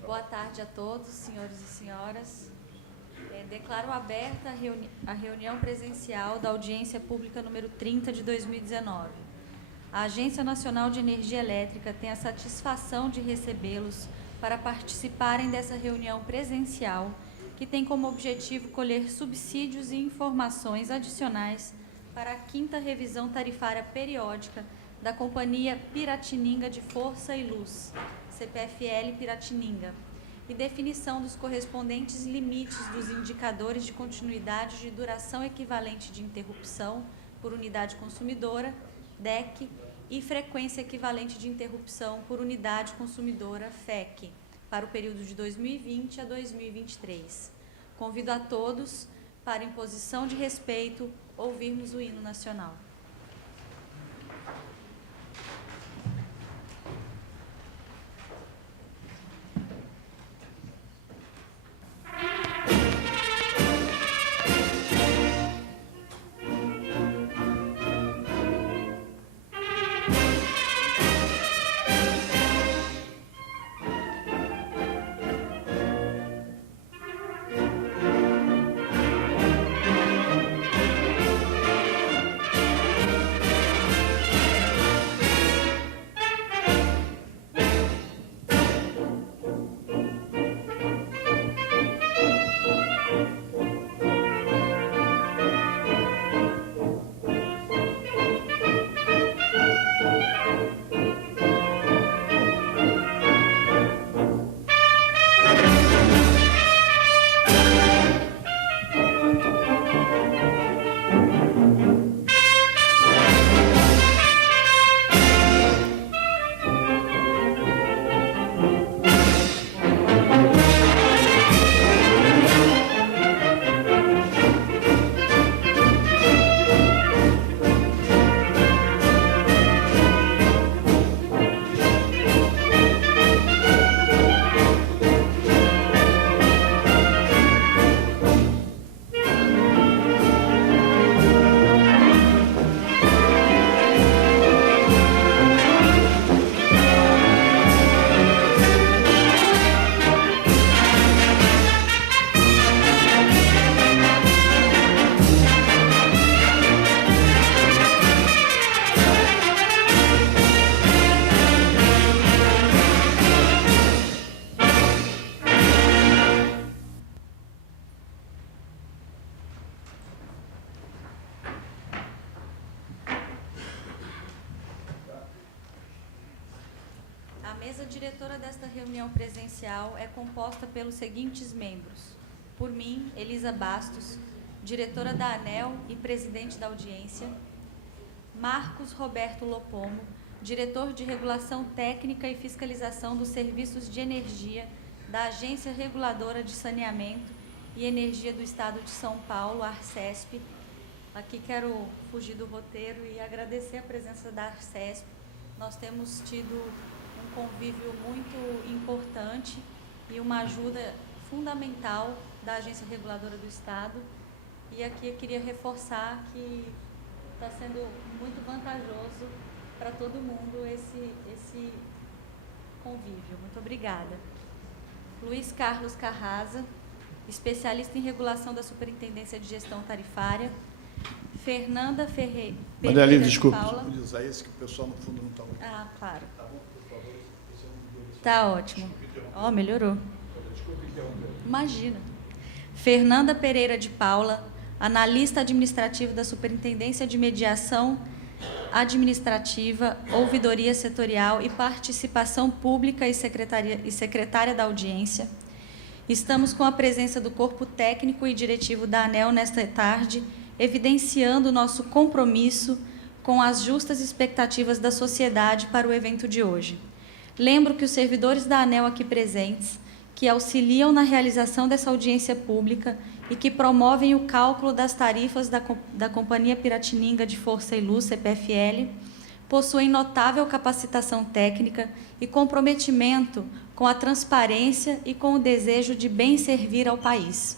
Boa tarde a todos, senhores e senhoras. Declaro aberta a reunião presencial da audiência pública número 30 de 2019. A Agência Nacional de Energia Elétrica tem a satisfação de recebê-los para participarem dessa reunião presencial, que tem como objetivo colher subsídios e informações adicionais para a 5ª revisão tarifária periódica da Companhia Piratininga de Força e Luz, CPFL Piratininga, e definição dos correspondentes limites dos indicadores de continuidade de duração equivalente de interrupção por unidade consumidora, DEC, e frequência equivalente de interrupção por unidade consumidora, FEC, para o período de 2020 a 2023. Convido a todos, para imposição de respeito, ouvirmos o hino nacional. A mesa diretora desta reunião presencial é composta pelos seguintes membros. Por mim, Elisa Bastos, diretora da ANEEL e presidente da audiência. Marcos Roberto Lopomo, diretor de Regulação Técnica e Fiscalização dos Serviços de Energia da Agência Reguladora de Saneamento e Energia do Estado de São Paulo, ARCESP. Aqui quero fugir do roteiro e agradecer a presença da ARCESP. Nós temos tido um convívio muito importante e uma ajuda fundamental da Agência Reguladora do Estado. E aqui eu queria reforçar que está sendo muito vantajoso para todo mundo esse convívio. Muito obrigada. Luiz Carlos Carrasa, especialista em regulação da Superintendência de Gestão Tarifária. Fernanda Ferreira Maria, desculpe. Paula. Vou usar esse que o pessoal no fundo não está ouvindo. Ah, claro. Tá bom, por favor. Tá ótimo. Ó, melhorou. Imagina. Fernanda Pereira de Paula, analista administrativo da Superintendência de Mediação Administrativa, Ouvidoria Setorial e Participação Pública e secretária da audiência. Estamos com a presença do corpo técnico e diretivo da ANEEL nesta tarde, evidenciando o nosso compromisso com as justas expectativas da sociedade para o evento de hoje. Lembro que os servidores da ANEEL aqui presentes, que auxiliam na realização dessa audiência pública e que promovem o cálculo das tarifas da Companhia Piratininga de Força e Luz, CPFL, possuem notável capacitação técnica e comprometimento com a transparência e com o desejo de bem servir ao país.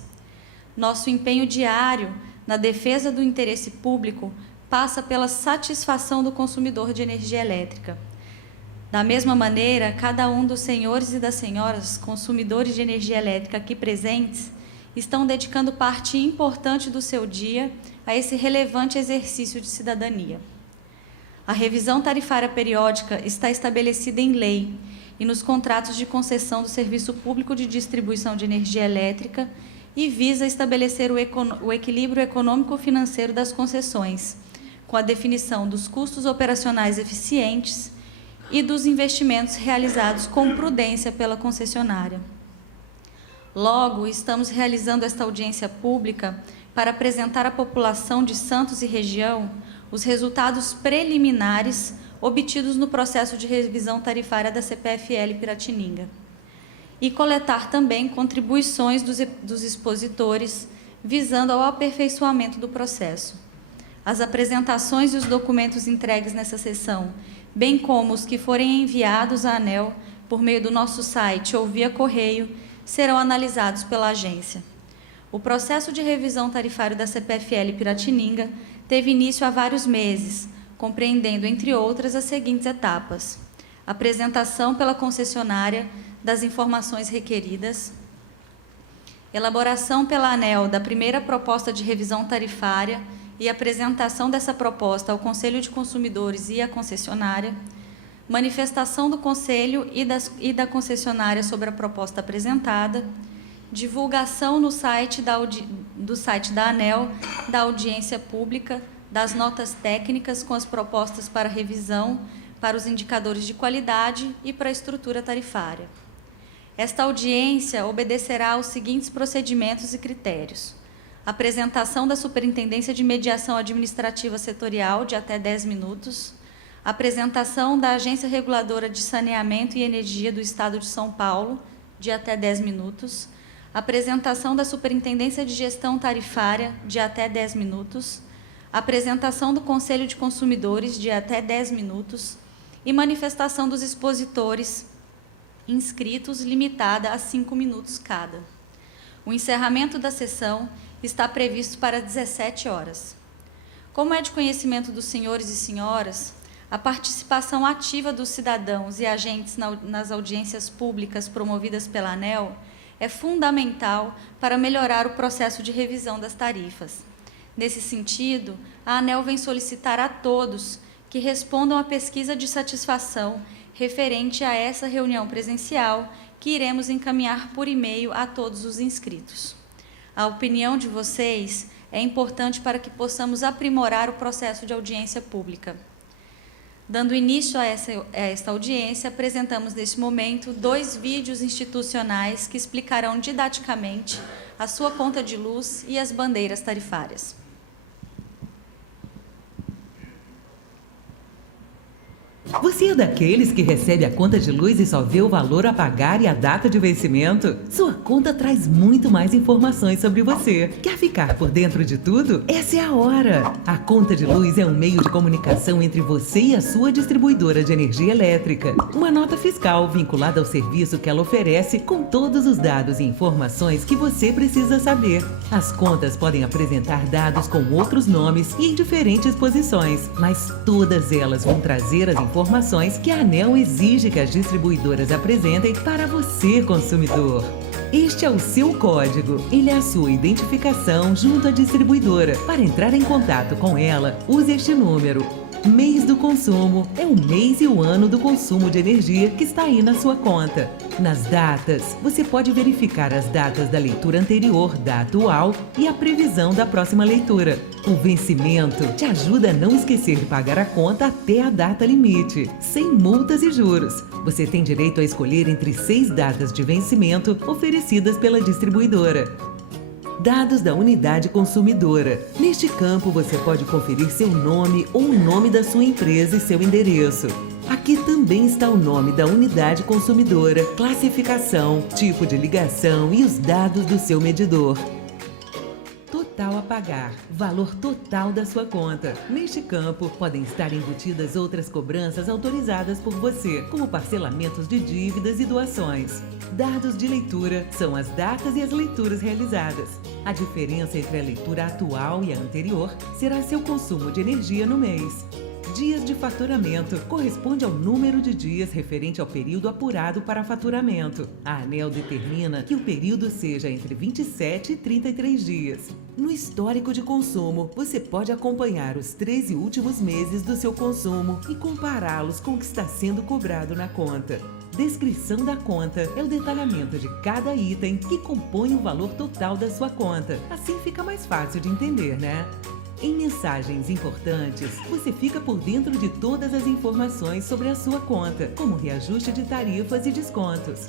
Nosso empenho diário na defesa do interesse público passa pela satisfação do consumidor de energia elétrica. Da mesma maneira, cada um dos senhores e das senhoras consumidores de energia elétrica aqui presentes estão dedicando parte importante do seu dia a esse relevante exercício de cidadania. A revisão tarifária periódica está estabelecida em lei e nos contratos de concessão do Serviço Público de Distribuição de Energia Elétrica e visa estabelecer o equilíbrio econômico-financeiro das concessões, com a definição dos custos operacionais eficientes e dos investimentos realizados com prudência pela concessionária. Logo, estamos realizando esta audiência pública para apresentar à população de Santos e região os resultados preliminares obtidos no processo de revisão tarifária da CPFL Piratininga e coletar também contribuições dos expositores visando ao aperfeiçoamento do processo. As apresentações e os documentos entregues nessa sessão, bem como os que forem enviados à ANEEL por meio do nosso site ou via correio, serão analisados pela agência. O processo de revisão tarifário da CPFL Piratininga teve início há vários meses, compreendendo, entre outras, as seguintes etapas: apresentação pela concessionária das informações requeridas, elaboração pela ANEEL da primeira proposta de revisão tarifária e apresentação dessa proposta ao Conselho de Consumidores e à concessionária, manifestação do Conselho e da concessionária sobre a proposta apresentada, divulgação no site do site da ANEEL da audiência pública, das notas técnicas com as propostas para revisão, para os indicadores de qualidade e para a estrutura tarifária. Esta audiência obedecerá aos seguintes procedimentos e critérios: apresentação da Superintendência de Mediação Administrativa Setorial, de até 10 minutos, apresentação da Agência Reguladora de Saneamento e Energia do Estado de São Paulo, de até 10 minutos, apresentação da Superintendência de Gestão Tarifária, de até 10 minutos, apresentação do Conselho de Consumidores, de até 10 minutos, e manifestação dos expositores inscritos, limitada a 5 minutos cada. O encerramento da sessão está previsto para 17 horas. Como é de conhecimento dos senhores e senhoras, a participação ativa dos cidadãos e agentes nas audiências públicas promovidas pela ANEEL é fundamental para melhorar o processo de revisão das tarifas. Nesse sentido, a ANEEL vem solicitar a todos que respondam à pesquisa de satisfação referente a essa reunião presencial, que iremos encaminhar por e-mail a todos os inscritos. A opinião de vocês é importante para que possamos aprimorar o processo de audiência pública. Dando início a esta audiência, apresentamos neste momento 2 vídeos institucionais que explicarão didaticamente a sua conta de luz e as bandeiras tarifárias. Você é daqueles que recebe a conta de luz e só vê o valor a pagar e a data de vencimento? Sua conta traz muito mais informações sobre você. Quer ficar por dentro de tudo? Essa é a hora! A conta de luz é um meio de comunicação entre você e a sua distribuidora de energia elétrica. Uma nota fiscal vinculada ao serviço que ela oferece, com todos os dados e informações que você precisa saber. As contas podem apresentar dados com outros nomes e em diferentes posições, mas todas elas vão trazer as informações que a ANEEL exige que as distribuidoras apresentem para você, consumidor. Este é o seu código. Ele é a sua identificação junto à distribuidora. Para entrar em contato com ela, use este número. Mês do consumo é o mês e o ano do consumo de energia que está aí na sua conta. Nas datas, você pode verificar as datas da leitura anterior, da atual e a previsão da próxima leitura. O vencimento te ajuda a não esquecer de pagar a conta até a data limite, sem multas e juros. Você tem direito a escolher entre 6 datas de vencimento oferecidas pela distribuidora. Dados da unidade consumidora. Neste campo, você pode conferir seu nome ou o nome da sua empresa e seu endereço. Aqui também está o nome da unidade consumidora, classificação, tipo de ligação e os dados do seu medidor. Total a pagar, valor total da sua conta. Neste campo, podem estar embutidas outras cobranças autorizadas por você, como parcelamentos de dívidas e doações. Dados de leitura são as datas e as leituras realizadas. A diferença entre a leitura atual e a anterior será seu consumo de energia no mês. Dias de faturamento corresponde ao número de dias referente ao período apurado para faturamento. A ANEEL determina que o período seja entre 27 e 33 dias. No histórico de consumo, você pode acompanhar os 13 últimos meses do seu consumo e compará-los com o que está sendo cobrado na conta. Descrição da conta é o detalhamento de cada item que compõe o valor total da sua conta. Assim fica mais fácil de entender, né? Em mensagens importantes, você fica por dentro de todas as informações sobre a sua conta, como reajuste de tarifas e descontos.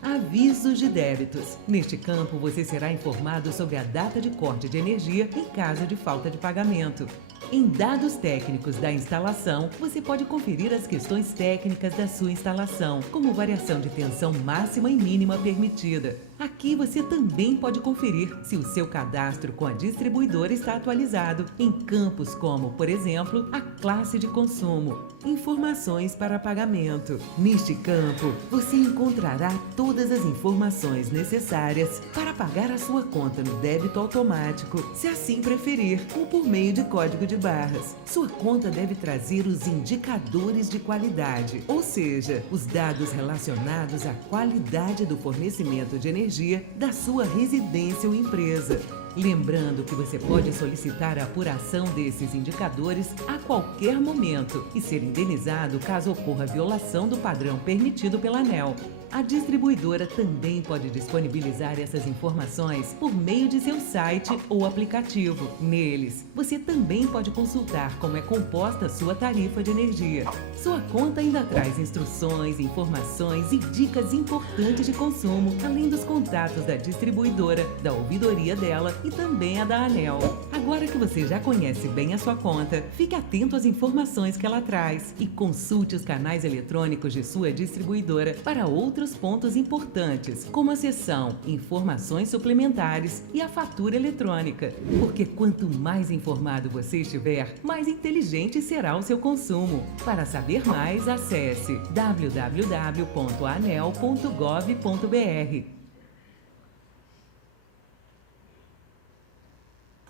Avisos de débitos. Neste campo, você será informado sobre a data de corte de energia em caso de falta de pagamento. Em dados técnicos da instalação, você pode conferir as questões técnicas da sua instalação, como variação de tensão máxima e mínima permitida. Aqui você também pode conferir se o seu cadastro com a distribuidora está atualizado em campos como, por exemplo, a classe de consumo, informações para pagamento. Neste campo, você encontrará todas as informações necessárias para pagar a sua conta no débito automático, se assim preferir, ou por meio de código de barras. Sua conta deve trazer os indicadores de qualidade, ou seja, os dados relacionados à qualidade do fornecimento de energia da sua residência ou empresa. Lembrando que você pode solicitar a apuração desses indicadores a qualquer momento e ser indenizado caso ocorra violação do padrão permitido pela ANEEL. A distribuidora também pode disponibilizar essas informações por meio de seu site ou aplicativo. Neles, você também pode consultar como é composta a sua tarifa de energia. Sua conta ainda traz instruções, informações e dicas importantes de consumo, além dos contatos da distribuidora, da ouvidoria dela e também a da ANEEL. Agora que você já conhece bem a sua conta, fique atento às informações que ela traz e consulte os canais eletrônicos de sua distribuidora para outros pontos importantes, como a seção Informações Suplementares e a fatura eletrônica. Porque quanto mais informado você estiver, mais inteligente será o seu consumo. Para saber mais, acesse www.aneel.gov.br.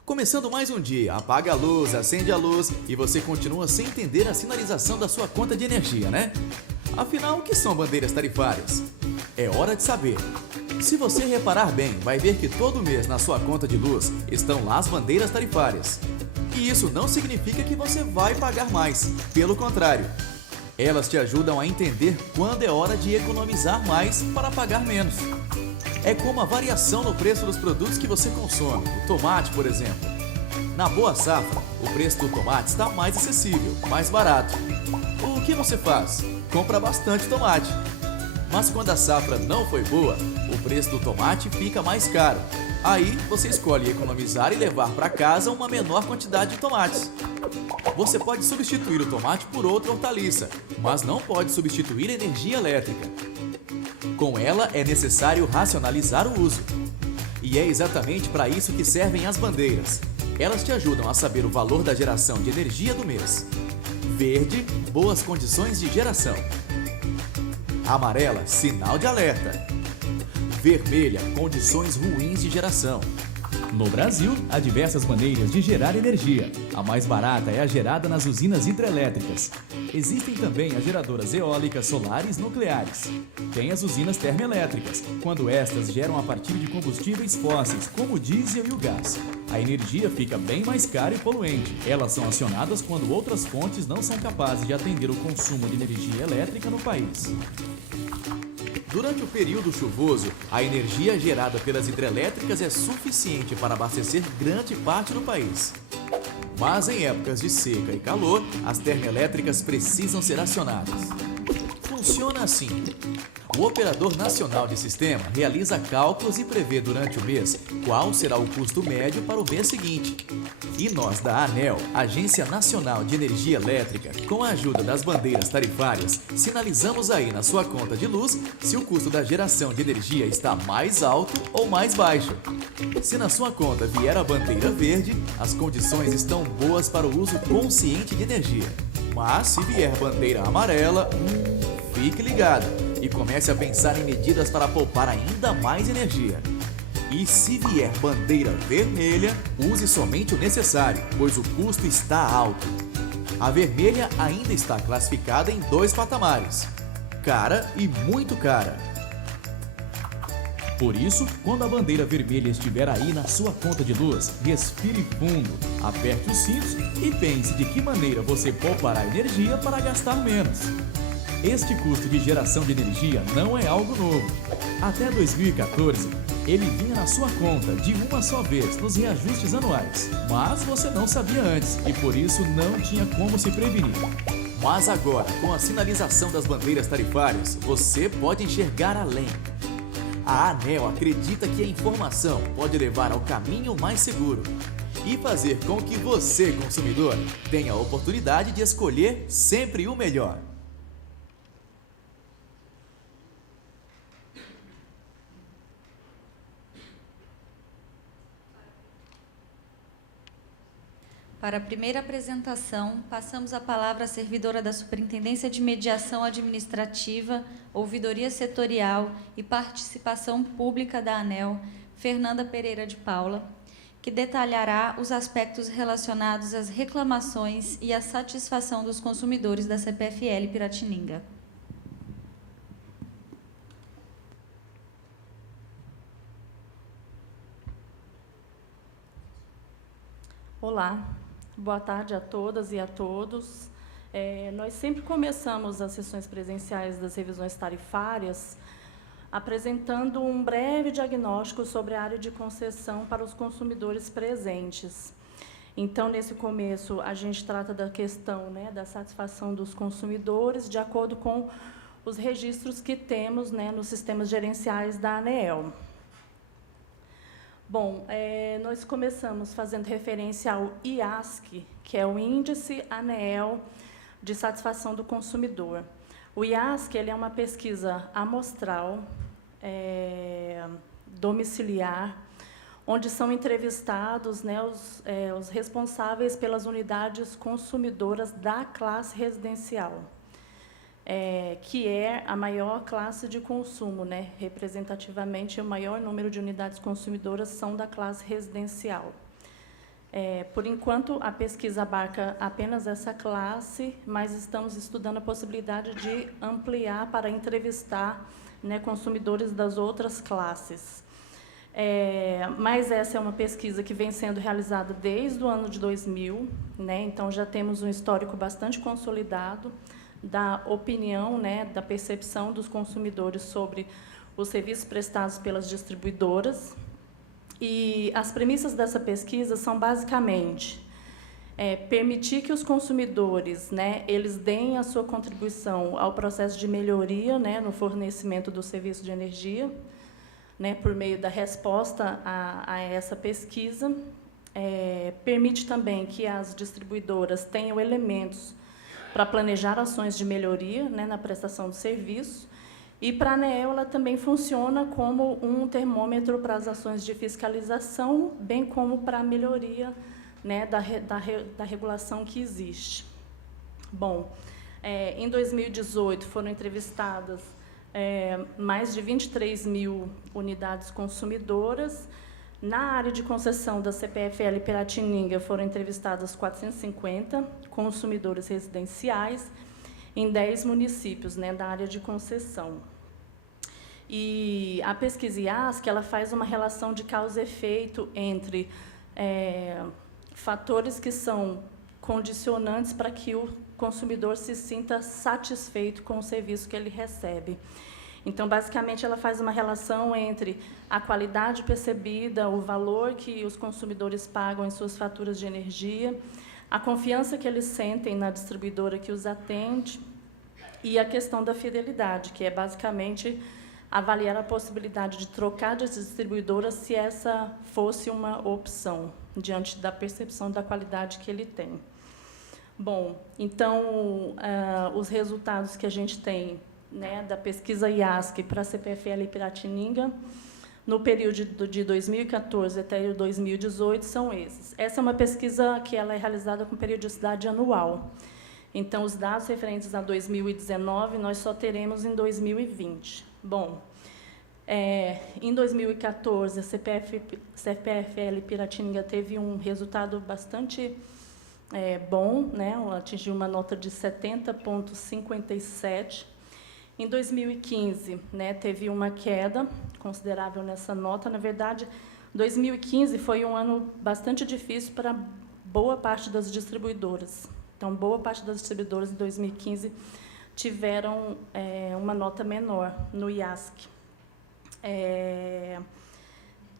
Começando mais um dia, apaga a luz, acende a luz e você continua sem entender a sinalização da sua conta de energia, né? Afinal, o que são bandeiras tarifárias? É hora de saber. Se você reparar bem, vai ver que todo mês na sua conta de luz estão lá as bandeiras tarifárias. E isso não significa que você vai pagar mais, pelo contrário. Elas te ajudam a entender quando é hora de economizar mais para pagar menos. É como a variação no preço dos produtos que você consome, o tomate, por exemplo. Na Boa Safra, o preço do tomate está mais acessível, mais barato. O que você faz? Compra bastante tomate. Mas quando a safra não foi boa, o preço do tomate fica mais caro. Aí você escolhe economizar e levar para casa uma menor quantidade de tomates. Você pode substituir o tomate por outra hortaliça, mas não pode substituir a energia elétrica. Com ela é necessário racionalizar o uso. E é exatamente para isso que servem as bandeiras. Elas te ajudam a saber o valor da geração de energia do mês. Verde, boas condições de geração. Amarela, sinal de alerta. Vermelha, condições ruins de geração. No Brasil, há diversas maneiras de gerar energia. A mais barata é a gerada nas usinas hidrelétricas. Existem também as geradoras eólicas, solares, nucleares. Tem as usinas termoelétricas, quando estas geram a partir de combustíveis fósseis, como o diesel e o gás. A energia fica bem mais cara e poluente. Elas são acionadas quando outras fontes não são capazes de atender o consumo de energia elétrica no país. Durante o período chuvoso, a energia gerada pelas hidrelétricas é suficiente para abastecer grande parte do país. Mas em épocas de seca e calor, as termoelétricas precisam ser acionadas. Funciona assim. O Operador Nacional de Sistema realiza cálculos e prevê durante o mês qual será o custo médio para o mês seguinte. E nós da ANEEL, Agência Nacional de Energia Elétrica, com a ajuda das bandeiras tarifárias, sinalizamos aí na sua conta de luz se o custo da geração de energia está mais alto ou mais baixo. Se na sua conta vier a bandeira verde, as condições estão boas para o uso consciente de energia. Mas se vier bandeira amarela, fique ligado e comece a pensar em medidas para poupar ainda mais energia. E se vier bandeira vermelha, use somente o necessário, pois o custo está alto. A vermelha ainda está classificada em 2 patamares: cara e muito cara. Por isso, quando a bandeira vermelha estiver aí na sua conta de luz, respire fundo, aperte os cintos e pense de que maneira você poupará energia para gastar menos. Este custo de geração de energia não é algo novo. Até 2014, ele vinha na sua conta de uma só vez nos reajustes anuais, mas você não sabia antes e por isso não tinha como se prevenir. Mas agora, com a sinalização das bandeiras tarifárias, você pode enxergar além. A ANEEL acredita que a informação pode levar ao caminho mais seguro e fazer com que você, consumidor, tenha a oportunidade de escolher sempre o melhor. Para a primeira apresentação, passamos a palavra à servidora da Superintendência de Mediação Administrativa, Ouvidoria Setorial e Participação Pública da ANEEL, Fernanda Pereira de Paula, que detalhará os aspectos relacionados às reclamações e à satisfação dos consumidores da CPFL Piratininga. Olá. Boa tarde a todas e a todos. Nós sempre começamos as sessões presenciais das revisões tarifárias apresentando um breve diagnóstico sobre a área de concessão para os consumidores presentes. Então, nesse começo, a gente trata da questão, da satisfação dos consumidores de acordo com os registros que temos, nos sistemas gerenciais da ANEEL. Bom, nós começamos fazendo referência ao IASC, que é o Índice ANEEL de Satisfação do Consumidor. O IASC ele é uma pesquisa amostral, domiciliar, onde são entrevistados os responsáveis pelas unidades consumidoras da classe residencial, que é a maior classe de consumo, representativamente, o maior número de unidades consumidoras são da classe residencial. Por enquanto, a pesquisa abarca apenas essa classe, mas estamos estudando a possibilidade de ampliar para entrevistar consumidores das outras classes. Mas essa é uma pesquisa que vem sendo realizada desde o ano de 2000, então já temos um histórico bastante consolidado da opinião, da percepção dos consumidores sobre os serviços prestados pelas distribuidoras. E as premissas dessa pesquisa são, basicamente, permitir que os consumidores eles deem a sua contribuição ao processo de melhoria no fornecimento do serviço de energia, por meio da resposta a essa pesquisa. Permite também que as distribuidoras tenham elementos para planejar ações de melhoria na prestação do serviço. E para a ANEEL, ela também funciona como um termômetro para as ações de fiscalização, bem como para a melhoria da regulação que existe. Bom, em 2018 foram entrevistadas mais de 23 mil unidades consumidoras. Na área de concessão da CPFL Piratininga foram entrevistadas 450 consumidores residenciais em 10 municípios da área de concessão. E a pesquisa IASC ela faz uma relação de causa e efeito entre fatores que são condicionantes para que o consumidor se sinta satisfeito com o serviço que ele recebe. Então, basicamente, ela faz uma relação entre a qualidade percebida, o valor que os consumidores pagam em suas faturas de energia, a confiança que eles sentem na distribuidora que os atende e a questão da fidelidade, que é, basicamente, avaliar a possibilidade de trocar de distribuidora se essa fosse uma opção, diante da percepção da qualidade que ele tem. Bom, então, os resultados que a gente tem da pesquisa IASC para a CPFL Piratininga, no período de 2014 até 2018, são esses. Essa é uma pesquisa que ela é realizada com periodicidade anual. Então, os dados referentes a 2019, nós só teremos em 2020. Bom, em 2014, a CPFL Piratininga teve um resultado bastante bom, né? Atingiu uma nota de 70,57. Em 2015, né, teve uma queda considerável nessa nota. Na verdade, 2015 foi um ano bastante difícil para boa parte das distribuidoras. Então, boa parte das distribuidoras em 2015 tiveram uma nota menor no IASC.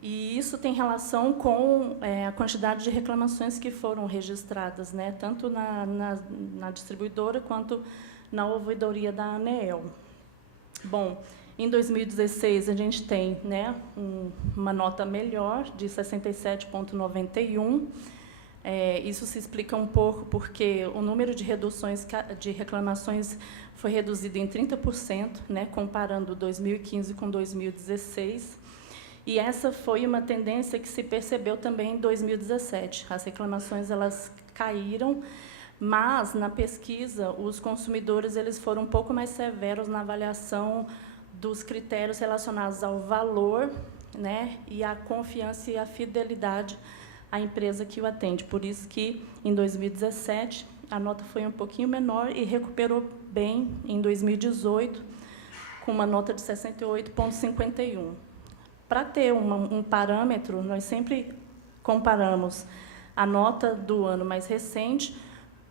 E isso tem relação com a quantidade de reclamações que foram registradas, né, tanto na distribuidora quanto na ouvidoria da ANEEL. Bom, em 2016, a gente tem, né, uma nota melhor, de 67,91. Isso se explica um pouco porque o número de reduções de reclamações foi reduzido em 30%, né, comparando 2015 com 2016. E essa foi uma tendência que se percebeu também em 2017. As reclamações elas caíram, mas na pesquisa os consumidores eles foram um pouco mais severos na avaliação dos critérios relacionados ao valor, né, e à confiança e à fidelidade à empresa que o atende. Por isso que em 2017 a nota foi um pouquinho menor e recuperou bem em 2018 com uma nota de 68,51. Para ter um parâmetro, nós sempre comparamos a nota do ano mais recente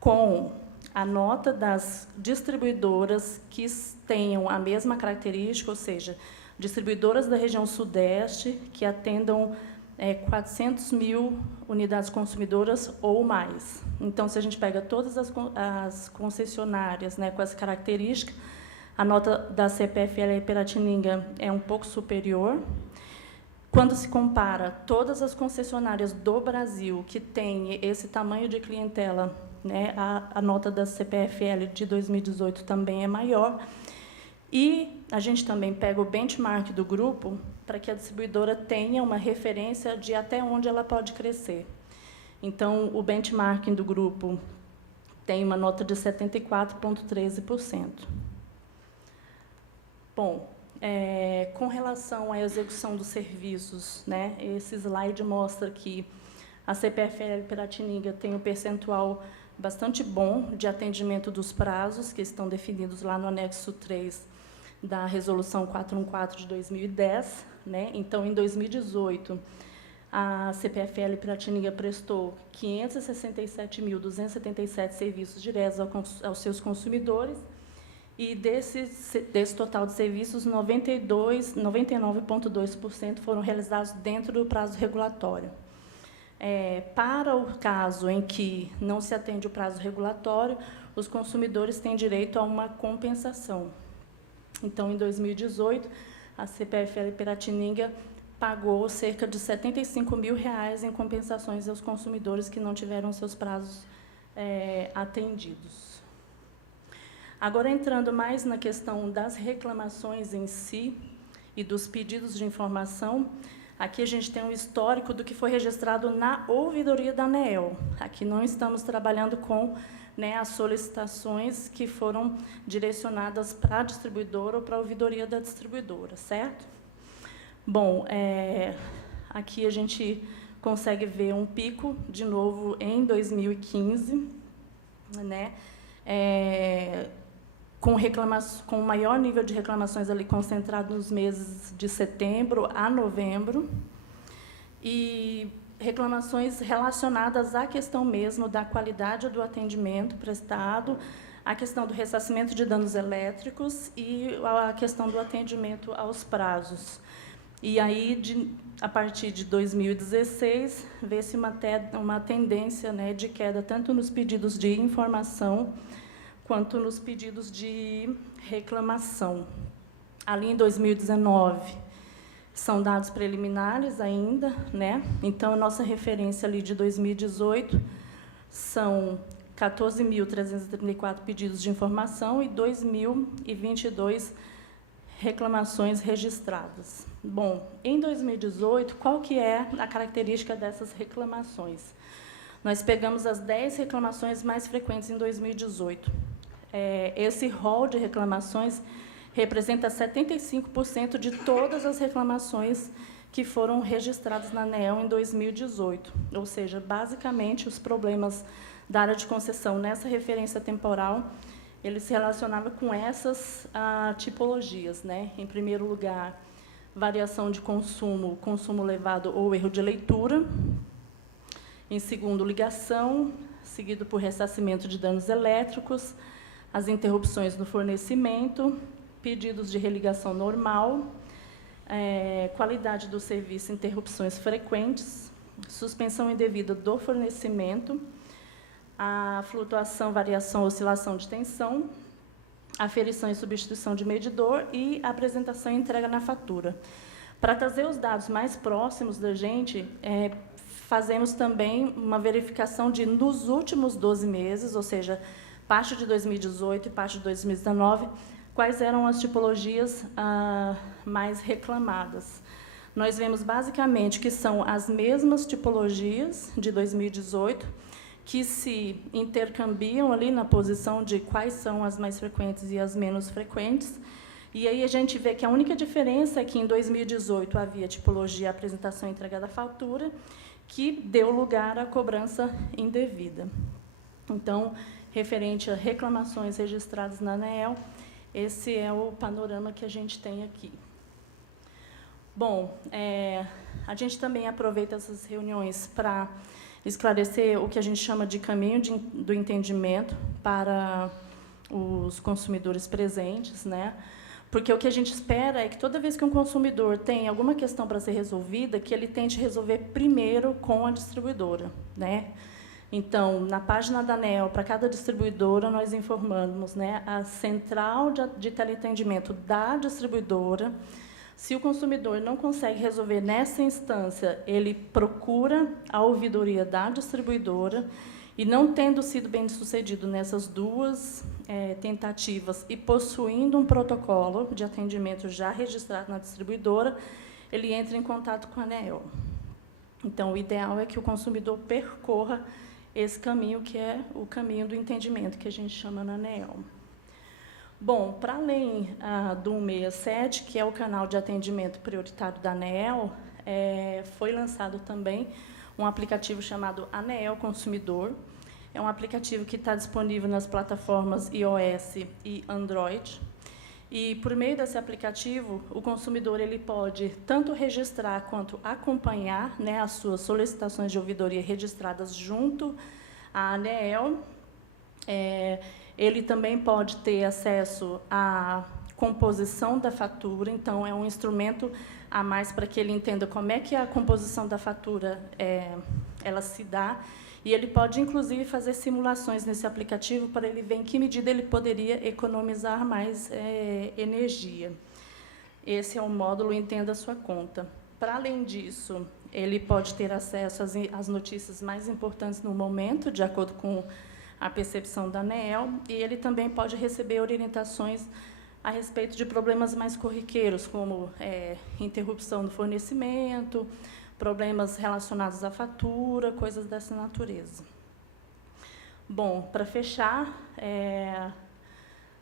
com a nota das distribuidoras que tenham a mesma característica, ou seja, distribuidoras da região Sudeste que atendam 400 mil unidades consumidoras ou mais. Então, se a gente pega todas as concessionárias, né, com essa característica, a nota da CPFL Piratininga é um pouco superior. Quando se compara todas as concessionárias do Brasil que têm esse tamanho de clientela, né, a nota da CPFL de 2018 também é maior. E a gente também pega o benchmark do grupo para que a distribuidora tenha uma referência de até onde ela pode crescer. Então, o benchmarking do grupo tem uma nota de 74,13%. Bom, com relação à execução dos serviços, né, esse slide mostra que a CPFL Piratininga tem um percentual bastante bom de atendimento dos prazos, que estão definidos lá no anexo 3 da Resolução 414 de 2010. Né? Então, em 2018, a CPFL Piratininga prestou 567.277 serviços diretos aos seus consumidores, e desse total de serviços, 99,2% foram realizados dentro do prazo regulatório. Para o caso em que não se atende o prazo regulatório, os consumidores têm direito a uma compensação. Então, em 2018, a CPFL Piratininga pagou cerca de R$ 75 mil em compensações aos consumidores que não tiveram seus prazos atendidos. Agora, entrando mais na questão das reclamações em si e dos pedidos de informação, aqui a gente tem um histórico do que foi registrado na ouvidoria da ANEEL. Aqui não estamos trabalhando com, né, as solicitações que foram direcionadas para a distribuidora ou para a ouvidoria da distribuidora, certo? Bom, aqui a gente consegue ver um pico, de novo, em 2015, né? Com maior nível de reclamações ali concentrado nos meses de setembro a novembro, e reclamações relacionadas à questão mesmo da qualidade do atendimento prestado, a questão do ressarcimento de danos elétricos e a questão do atendimento aos prazos. E aí, a partir de 2016, vê-se uma tendência, né, de queda tanto nos pedidos de informação quanto nos pedidos de reclamação. Ali em 2019, são dados preliminares ainda, né? Então, a nossa referência ali de 2018 são 14.334 pedidos de informação e 2.022 reclamações registradas. Bom, em 2018, qual que é a característica dessas reclamações? Nós pegamos as 10 reclamações mais frequentes em 2018. Esse rol de reclamações representa 75% de todas as reclamações que foram registradas na ANEEL em 2018. Ou seja, basicamente, os problemas da área de concessão nessa referência temporal, ele se relacionava com essas tipologias, né? Em primeiro lugar, variação de consumo, consumo elevado ou erro de leitura. Em segundo, ligação, seguido por ressarcimento de danos elétricos, as interrupções no fornecimento, pedidos de religação normal, qualidade do serviço, interrupções frequentes, suspensão indevida do fornecimento, a flutuação, variação, oscilação de tensão, aferição e substituição de medidor e a apresentação e entrega na fatura. Para trazer os dados mais próximos da gente, fazemos também uma verificação de, nos últimos 12 meses, ou seja, parte de 2018 e parte de 2019, quais eram as tipologias mais reclamadas. Nós vemos, basicamente, que são as mesmas tipologias de 2018, que se intercambiam ali na posição de quais são as mais frequentes e as menos frequentes. E aí a gente vê que a única diferença é que, em 2018, havia tipologia apresentação e entrega da fatura, que deu lugar à cobrança indevida. Então, referente a reclamações registradas na ANEEL, esse é o panorama que a gente tem aqui. Bom, a gente também aproveita essas reuniões para esclarecer o que a gente chama de caminho do entendimento para os consumidores presentes, né? Porque o que a gente espera é que, toda vez que um consumidor tem alguma questão para ser resolvida, que ele tente resolver primeiro com a distribuidora, né? Então, na página da ANEEL, para cada distribuidora, nós informamos, né, a central de teleatendimento da distribuidora. Se o consumidor não consegue resolver nessa instância, ele procura a ouvidoria da distribuidora, e, não tendo sido bem-sucedido nessas duas tentativas e possuindo um protocolo de atendimento já registrado na distribuidora, ele entra em contato com a ANEEL. Então, o ideal é que o consumidor percorra esse caminho, que é o caminho do entendimento, que a gente chama na ANEEL. Bom, para além do 167, que é o canal de atendimento prioritário da ANEEL, foi lançado também um aplicativo chamado ANEEL Consumidor. É um aplicativo que está disponível nas plataformas iOS e Android. E, por meio desse aplicativo, o consumidor ele pode tanto registrar quanto acompanhar, né, as suas solicitações de ouvidoria registradas junto à ANEEL. Ele também pode ter acesso à composição da fatura, então é um instrumento a mais para que ele entenda como é que a composição da fatura ela se dá, e ele pode, inclusive, fazer simulações nesse aplicativo para ele ver em que medida ele poderia economizar mais energia. Esse é o módulo Entenda a Sua Conta. Para além disso, ele pode ter acesso às notícias mais importantes no momento, de acordo com a percepção da ANEEL, e ele também pode receber orientações a respeito de problemas mais corriqueiros, como interrupção do fornecimento, problemas relacionados à fatura, coisas dessa natureza. Bom, para fechar,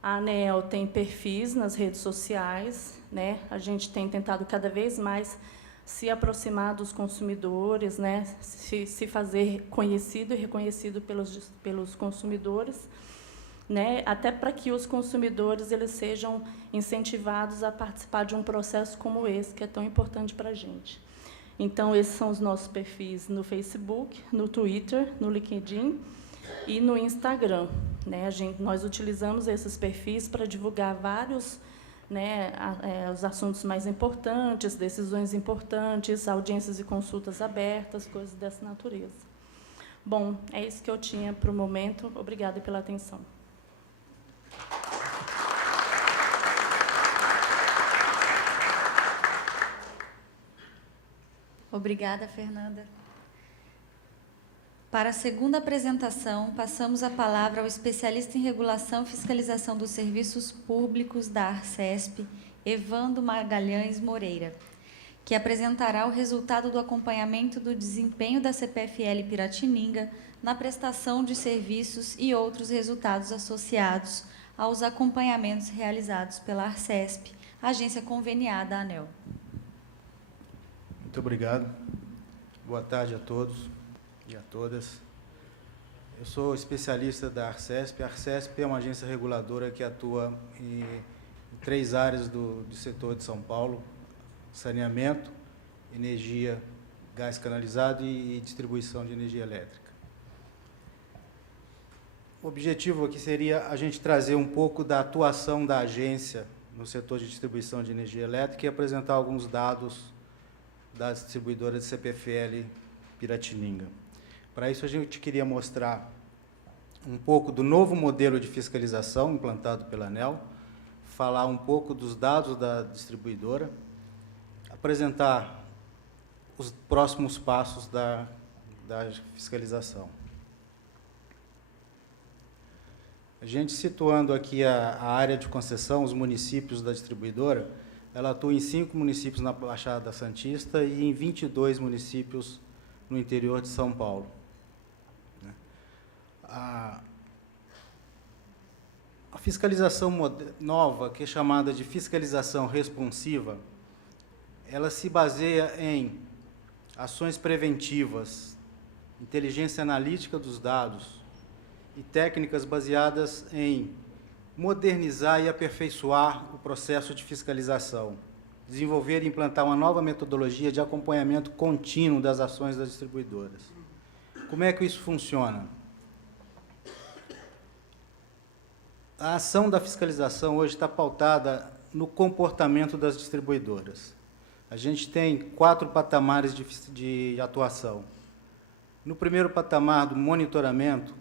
a ANEEL tem perfis nas redes sociais, né? A gente tem tentado cada vez mais se aproximar dos consumidores, né, se fazer conhecido e reconhecido pelos consumidores, né, até para que os consumidores eles sejam incentivados a participar de um processo como esse, que é tão importante para a gente. Então, esses são os nossos perfis no Facebook, no Twitter, no LinkedIn e no Instagram, né? Nós utilizamos esses perfis para divulgar vários, né, os assuntos mais importantes, decisões importantes, audiências e consultas abertas, coisas dessa natureza. Bom, é isso que eu tinha para o momento. Obrigada pela atenção. Obrigada, Fernanda. Para a segunda apresentação, passamos a palavra ao especialista em regulação e fiscalização dos serviços públicos da Arcesp, Evando Magalhães Moreira, que apresentará o resultado do acompanhamento do desempenho da CPFL Piratininga na prestação de serviços e outros resultados associados aos acompanhamentos realizados pela Arcesp, agência conveniada à ANEEL. Muito obrigado. Boa tarde a todos e a todas. Eu sou especialista da Arcesp. A Arcesp é uma agência reguladora que atua em 3 áreas do setor de São Paulo: saneamento, energia, gás canalizado e distribuição de energia elétrica. O objetivo aqui seria a gente trazer um pouco da atuação da agência no setor de distribuição de energia elétrica e apresentar alguns dados da distribuidora de CPFL Piratininga. Para isso, a gente queria mostrar um pouco do novo modelo de fiscalização implantado pela ANEEL, falar um pouco dos dados da distribuidora, apresentar os próximos passos da fiscalização. A gente situando aqui a área de concessão, os municípios da distribuidora, ela atua em 5 municípios na Baixada Santista e em 22 municípios no interior de São Paulo. A fiscalização nova, que é chamada de fiscalização responsiva, ela se baseia em ações preventivas, inteligência analítica dos dados e técnicas baseadas em modernizar e aperfeiçoar o processo de fiscalização, desenvolver e implantar uma nova metodologia de acompanhamento contínuo das ações das distribuidoras. Como é que isso funciona? A ação da fiscalização hoje está pautada no comportamento das distribuidoras. A gente tem 4 patamares de atuação. No primeiro patamar do monitoramento,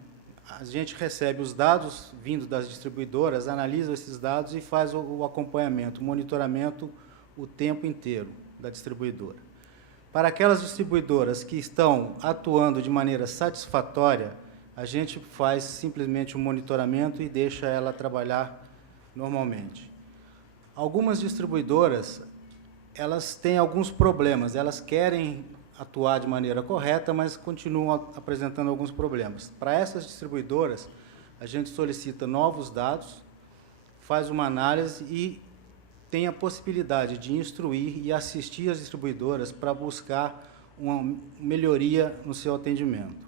a gente recebe os dados vindos das distribuidoras, analisa esses dados e faz o acompanhamento, o monitoramento o tempo inteiro da distribuidora. Para aquelas distribuidoras que estão atuando de maneira satisfatória, a gente faz simplesmente um monitoramento e deixa ela trabalhar normalmente. Algumas distribuidoras, elas têm alguns problemas, elas querem atuar de maneira correta, mas continuam apresentando alguns problemas. Para essas distribuidoras, a gente solicita novos dados, faz uma análise e tem a possibilidade de instruir e assistir as distribuidoras para buscar uma melhoria no seu atendimento.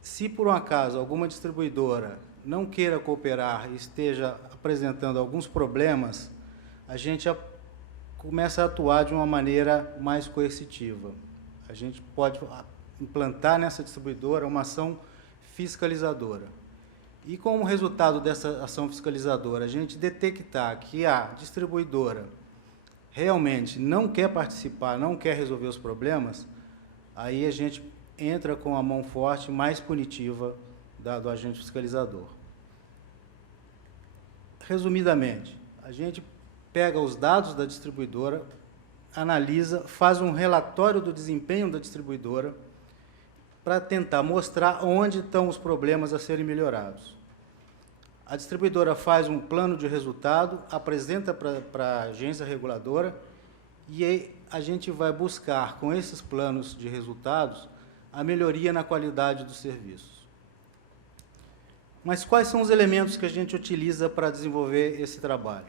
Se, por um acaso, alguma distribuidora não queira cooperar e esteja apresentando alguns problemas, a gente começa a atuar de uma maneira mais coercitiva. A gente pode implantar nessa distribuidora uma ação fiscalizadora. E como resultado dessa ação fiscalizadora, a gente detectar que a distribuidora realmente não quer participar, não quer resolver os problemas, aí a gente entra com a mão forte mais punitiva do agente fiscalizador. Resumidamente, a gente pega os dados da distribuidora, analisa, faz um relatório do desempenho da distribuidora para tentar mostrar onde estão os problemas a serem melhorados. A distribuidora faz um plano de resultado, apresenta para a agência reguladora e aí a gente vai buscar, com esses planos de resultados, a melhoria na qualidade dos serviços. Mas quais são os elementos que a gente utiliza para desenvolver esse trabalho?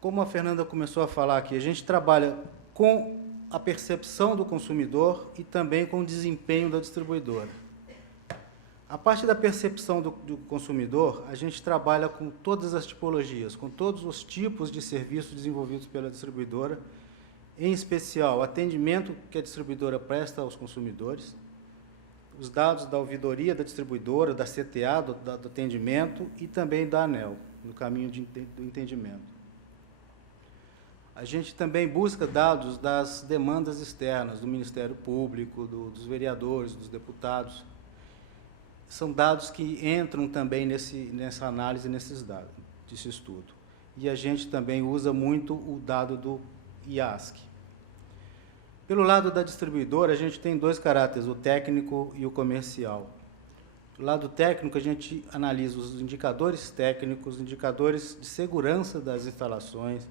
Como a Fernanda começou a falar aqui, a gente trabalha com a percepção do consumidor e também com o desempenho da distribuidora. A parte da percepção do consumidor, a gente trabalha com todas as tipologias, com todos os tipos de serviços desenvolvidos pela distribuidora, em especial o atendimento que a distribuidora presta aos consumidores, os dados da ouvidoria da distribuidora, da CTA, do atendimento e também da ANEEL, no caminho do entendimento. A gente também busca dados das demandas externas, do Ministério Público, dos vereadores, dos deputados. São dados que entram também nessa análise, nesses dados, desse estudo. E a gente também usa muito o dado do IASC. Pelo lado da distribuidora, a gente tem 2 caráteres, o técnico e o comercial. Do lado técnico, a gente analisa os indicadores técnicos, indicadores de segurança das instalações,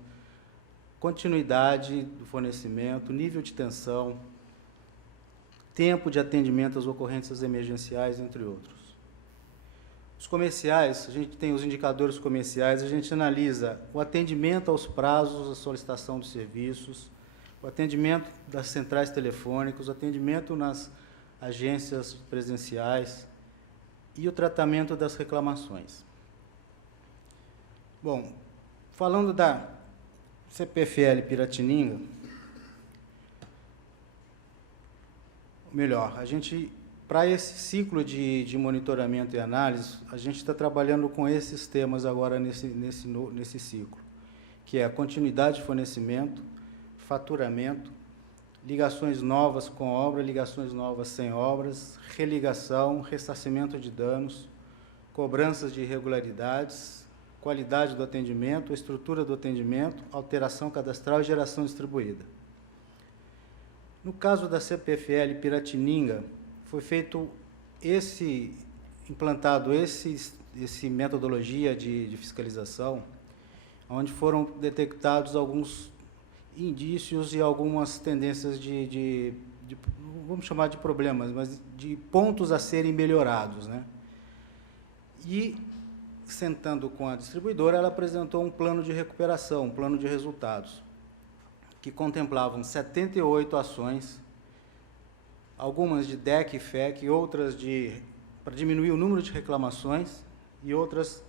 continuidade do fornecimento, nível de tensão, tempo de atendimento às ocorrências emergenciais, entre outros. Os comerciais, a gente tem os indicadores comerciais, a gente analisa o atendimento aos prazos, a solicitação dos serviços, o atendimento das centrais telefônicas, o atendimento nas agências presenciais e o tratamento das reclamações. Bom, falando da CPFL Piratininga, melhor, para esse ciclo de monitoramento e análise, a gente está trabalhando com esses temas agora nesse ciclo, que é a continuidade de fornecimento, faturamento, ligações novas com obra, ligações novas sem obras, religação, ressarcimento de danos, cobranças de irregularidades, qualidade do atendimento, estrutura do atendimento, alteração cadastral e geração distribuída. No caso da CPFL Piratininga, foi implantado esse metodologia de fiscalização, onde foram detectados alguns indícios e algumas tendências vamos chamar de problemas, mas de pontos a serem melhorados, né? E, sentando com a distribuidora, ela apresentou um plano de recuperação, um plano de resultados, que contemplavam 78 ações, algumas de DEC e FEC, outras para diminuir o número de reclamações e outras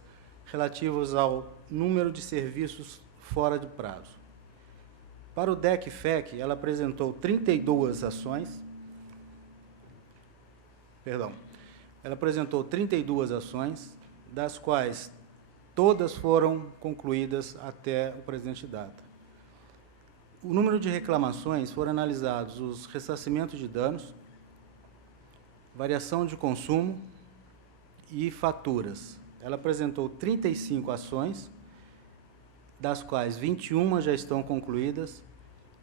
relativas ao número de serviços fora de prazo. Para o DEC e FEC, ela apresentou 32 ações, das quais todas foram concluídas até o presente data. O número de reclamações foram analisados os ressarcimentos de danos, variação de consumo e faturas. Ela apresentou 35 ações, das quais 21 já estão concluídas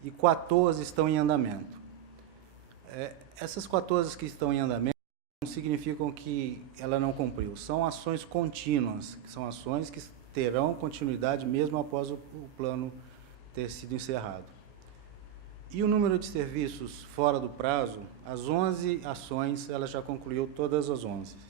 e 14 estão em andamento. Essas 14 que estão em andamento não significam que ela não cumpriu, são ações contínuas, são ações que terão continuidade mesmo após o plano ter sido encerrado. E o número de serviços fora do prazo, as 11 ações, ela já concluiu todas as 11.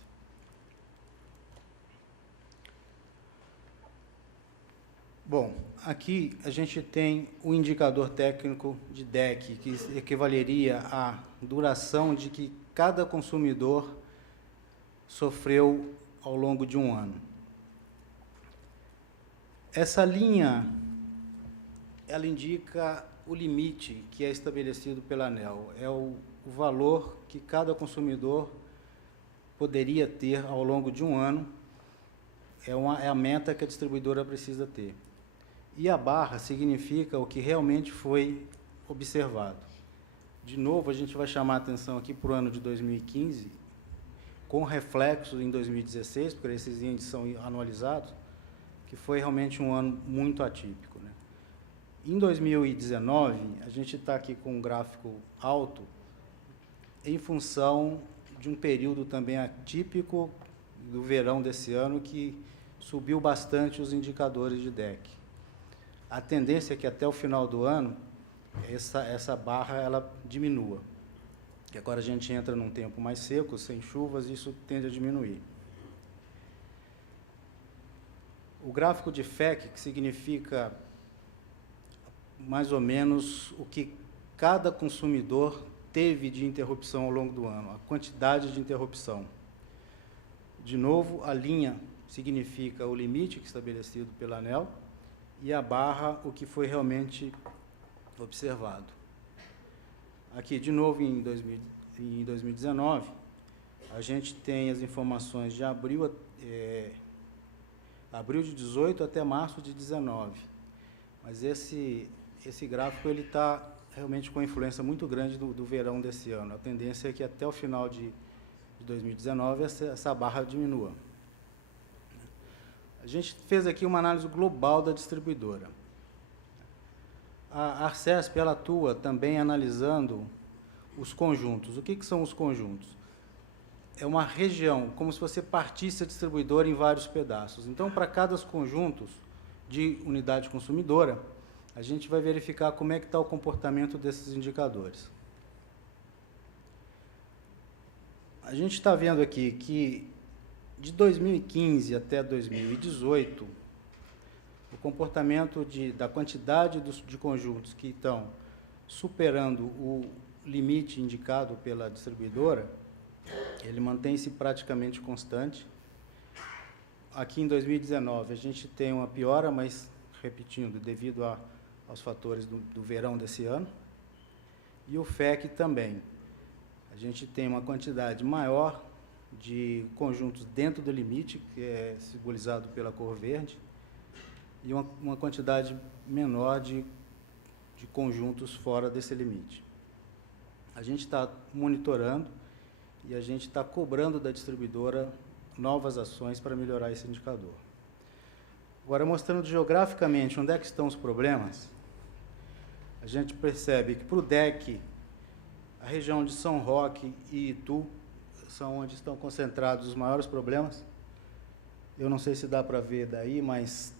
Bom, aqui a gente tem o indicador técnico de DEC, que equivaleria à duração de que cada consumidor sofreu ao longo de um ano. Essa linha, ela indica o limite que é estabelecido pela ANEEL, é o valor que cada consumidor poderia ter ao longo de um ano, é a meta que a distribuidora precisa ter. E a barra significa o que realmente foi observado. De novo, a gente vai chamar a atenção aqui para o ano de 2015, com reflexo em 2016, porque esses índices são anualizados, que foi realmente um ano muito atípico, né? Em 2019, a gente está aqui com um gráfico alto, em função de um período também atípico do verão desse ano, que subiu bastante os indicadores de DEC. A tendência é que até o final do ano, essa barra ela diminua. E agora a gente entra num tempo mais seco, sem chuvas, e isso tende a diminuir. O gráfico de FEC, que significa mais ou menos o que cada consumidor teve de interrupção ao longo do ano, a quantidade de interrupção. De novo, a linha significa o limite que é estabelecido pela ANEEL, e a barra, o que foi realmente observado. Aqui, de novo, em 2019, a gente tem as informações de abril de 18 até março de 19. Mas esse gráfico ele está realmente com influência muito grande do verão desse ano. A tendência é que até o final de 2019 essa barra diminua. A gente fez aqui uma análise global da distribuidora. A Arcesp ela atua também analisando os conjuntos. O que são os conjuntos? É uma região, como se você partisse a distribuidora em vários pedaços. Então, para cada conjunto de unidade consumidora, a gente vai verificar como é que está o comportamento desses indicadores. A gente está vendo aqui que, de 2015 até 2018, o comportamento da quantidade de conjuntos que estão superando o limite indicado pela distribuidora, ele mantém-se praticamente constante. Aqui em 2019 a gente tem uma piora, mas, repetindo, devido aos fatores do verão desse ano. E o FEC também. A gente tem uma quantidade maior de conjuntos dentro do limite, que é simbolizado pela cor verde, e uma quantidade menor de conjuntos fora desse limite. A gente está monitorando e a gente está cobrando da distribuidora novas ações para melhorar esse indicador. Agora, mostrando geograficamente onde é que estão os problemas, a gente percebe que, para o DEC, a região de São Roque e Itu são onde estão concentrados os maiores problemas. Eu não sei se dá para ver daí, mas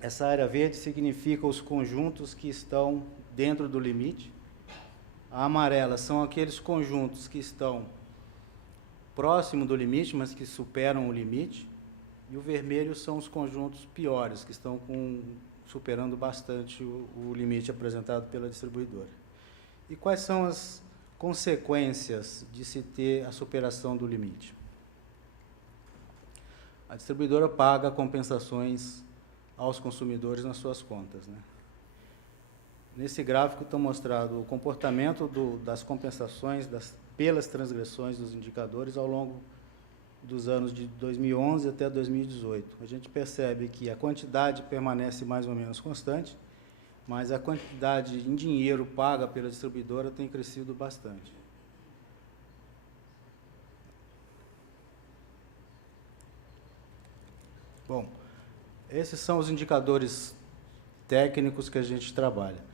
essa área verde significa os conjuntos que estão dentro do limite. A amarela são aqueles conjuntos que estão próximo do limite, mas que superam o limite. E o vermelho são os conjuntos piores, que estão superando bastante o limite apresentado pela distribuidora. E quais são as consequências de se ter a superação do limite? A distribuidora paga compensações aos consumidores nas suas contas, né? Nesse gráfico está mostrado o comportamento das compensações pelas transgressões dos indicadores ao longo dos anos de 2011 até 2018. A gente percebe que a quantidade permanece mais ou menos constante, mas a quantidade em dinheiro paga pela distribuidora tem crescido bastante. Bom, esses são os indicadores técnicos que a gente trabalha.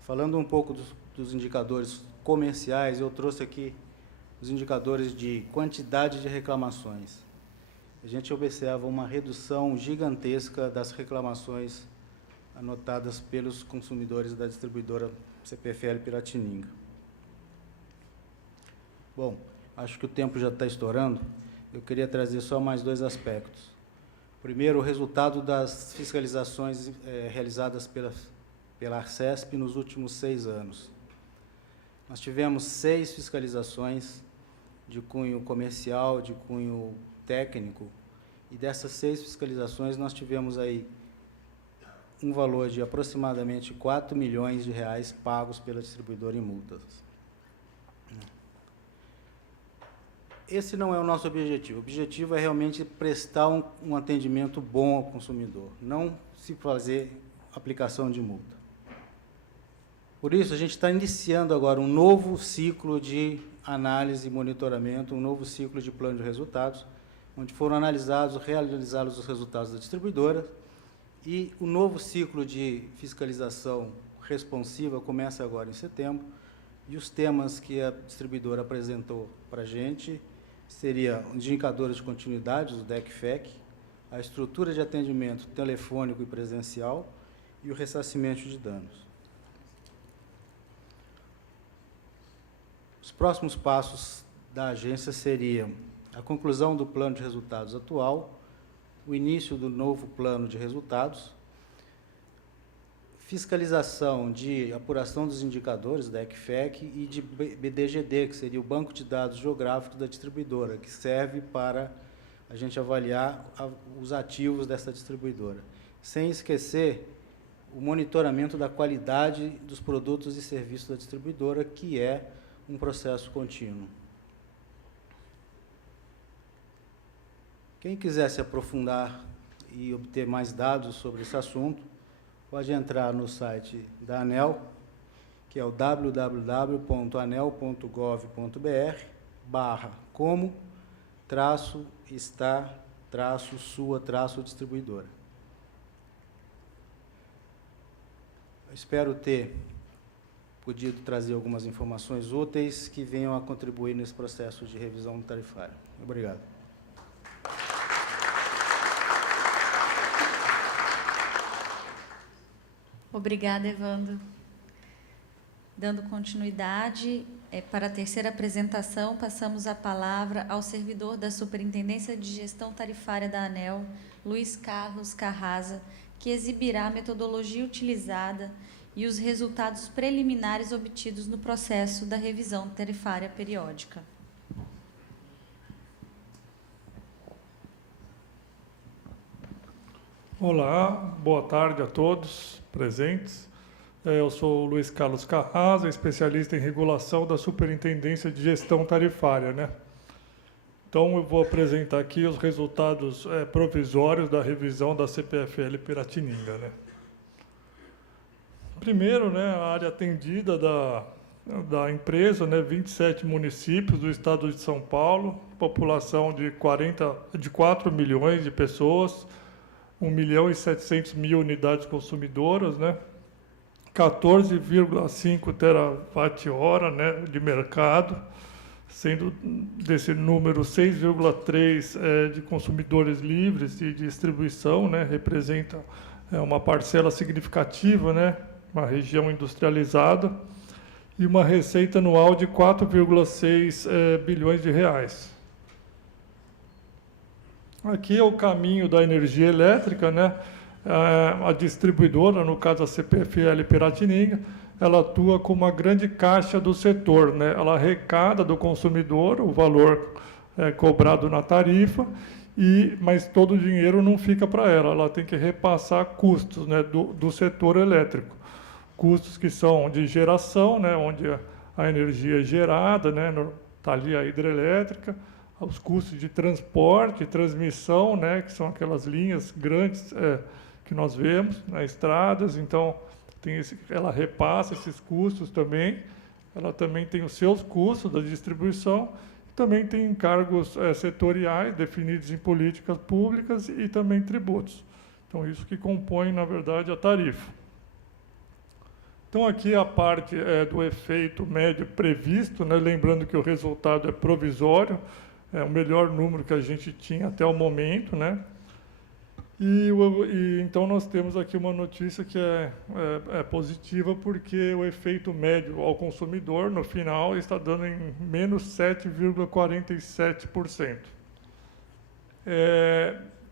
Falando um pouco dos indicadores comerciais, eu trouxe aqui os indicadores de quantidade de reclamações. A gente observa uma redução gigantesca das reclamações anotadas pelos consumidores da distribuidora CPFL Piratininga. Bom, acho que o tempo já está estourando. Eu queria trazer só mais dois aspectos. Primeiro, o resultado das fiscalizações realizadas pela Arcesp nos últimos 6 anos. Nós tivemos 6 fiscalizações de cunho comercial, de cunho técnico, e dessas 6 fiscalizações nós tivemos aí um valor de aproximadamente 4 milhões de reais pagos pela distribuidora em multas. Esse não é o nosso objetivo. O objetivo é realmente prestar um atendimento bom ao consumidor, não se fazer aplicação de multa. Por isso, a gente está iniciando agora um novo ciclo de análise e monitoramento, um novo ciclo de plano de resultados, onde foram realizados os resultados da distribuidora, e o novo ciclo de fiscalização responsiva começa agora em setembro, e os temas que a distribuidora apresentou para a gente seria os indicadores de continuidade, os DEC-FEC, a estrutura de atendimento telefônico e presencial e o ressarcimento de danos. Os próximos passos da agência seriam a conclusão do plano de resultados atual, o início do novo plano de resultados, fiscalização de apuração dos indicadores da ECFEC e de BDGD, que seria o Banco de Dados Geográficos da distribuidora, que serve para a gente avaliar os ativos dessa distribuidora. Sem esquecer o monitoramento da qualidade dos produtos e serviços da distribuidora, que é um processo contínuo. Quem quiser se aprofundar e obter mais dados sobre esse assunto, pode entrar no site da ANEEL, que é o www.aneel.gov.br/como-está-sua-distribuidora. Espero ter podido trazer algumas informações úteis que venham a contribuir nesse processo de revisão tarifária. Obrigado. Obrigada, Evandro. Dando continuidade, para a terceira apresentação, passamos a palavra ao servidor da Superintendência de Gestão Tarifária da ANEEL, Luiz Carlos Carraza, que exibirá a metodologia utilizada e os resultados preliminares obtidos no processo da revisão tarifária periódica. Olá, boa tarde a todos presentes. Eu sou o Luiz Carlos Carrasa, especialista em regulação da Superintendência de Gestão Tarifária, né? Então, eu vou apresentar aqui os resultados provisórios da revisão da CPFL Piratininga, né? Primeiro, né, a área atendida da empresa, né, 27 municípios do estado de São Paulo, população de 4 milhões de pessoas, 1.700.000 unidades consumidoras, né? 14,5 terawatt-hora, né, de mercado, sendo desse número 6,3 de consumidores livres de distribuição, né, representa uma parcela significativa, né, uma região industrializada, e uma receita anual de 4,6 bilhões de reais. Aqui é o caminho da energia elétrica, né? A distribuidora, no caso a CPFL Piratininga, ela atua como uma grande caixa do setor, né? Ela arrecada do consumidor o valor cobrado na tarifa, mas todo o dinheiro não fica para ela, ela tem que repassar custos, né, do setor elétrico. Custos que são de geração, né, onde a energia é gerada, né, está ali a hidrelétrica, os custos de transporte, transmissão, né, que são aquelas linhas grandes que nós vemos nas estradas, então ela repassa esses custos também, ela também tem os seus custos da distribuição, também tem encargos setoriais definidos em políticas públicas e também tributos. Então, isso que compõe, na verdade, a tarifa. Então, aqui a parte do efeito médio previsto, né, lembrando que o resultado é provisório, é o melhor número que a gente tinha até o momento, né? Então, nós temos aqui uma notícia que é positiva, porque o efeito médio ao consumidor, no final, está dando em menos 7,47%.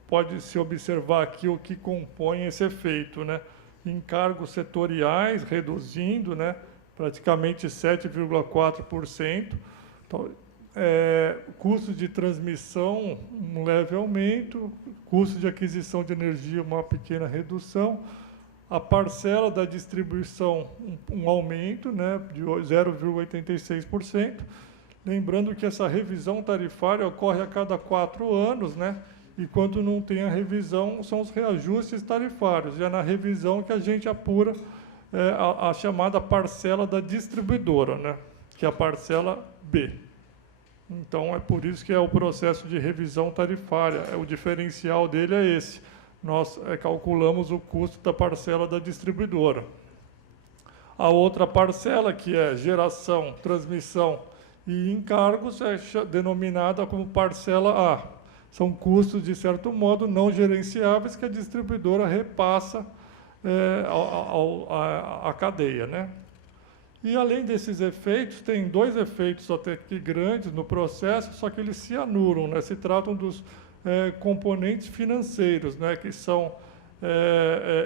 Pode-se observar aqui o que compõe esse efeito, né? Encargos setoriais reduzindo, né? Praticamente 7,4%. Então, custos de transmissão, um leve aumento, custo de aquisição de energia, uma pequena redução, a parcela da distribuição, um aumento, né, de 0,86%, lembrando que essa revisão tarifária ocorre a cada 4 anos, né, e quando não tem a revisão, são os reajustes tarifários, e é na revisão que a gente apura a chamada parcela da distribuidora, né, que é a parcela B. Então, é por isso que é o processo de revisão tarifária. O diferencial dele é esse. Nós calculamos o custo da parcela da distribuidora. A outra parcela, que é geração, transmissão e encargos, é denominada como parcela A. São custos, de certo modo, não gerenciáveis que a distribuidora repassa à cadeia, né? E, além desses efeitos, tem 2 efeitos até que grandes no processo, só que eles se anulam, né? Se tratam dos componentes financeiros, né? Que são,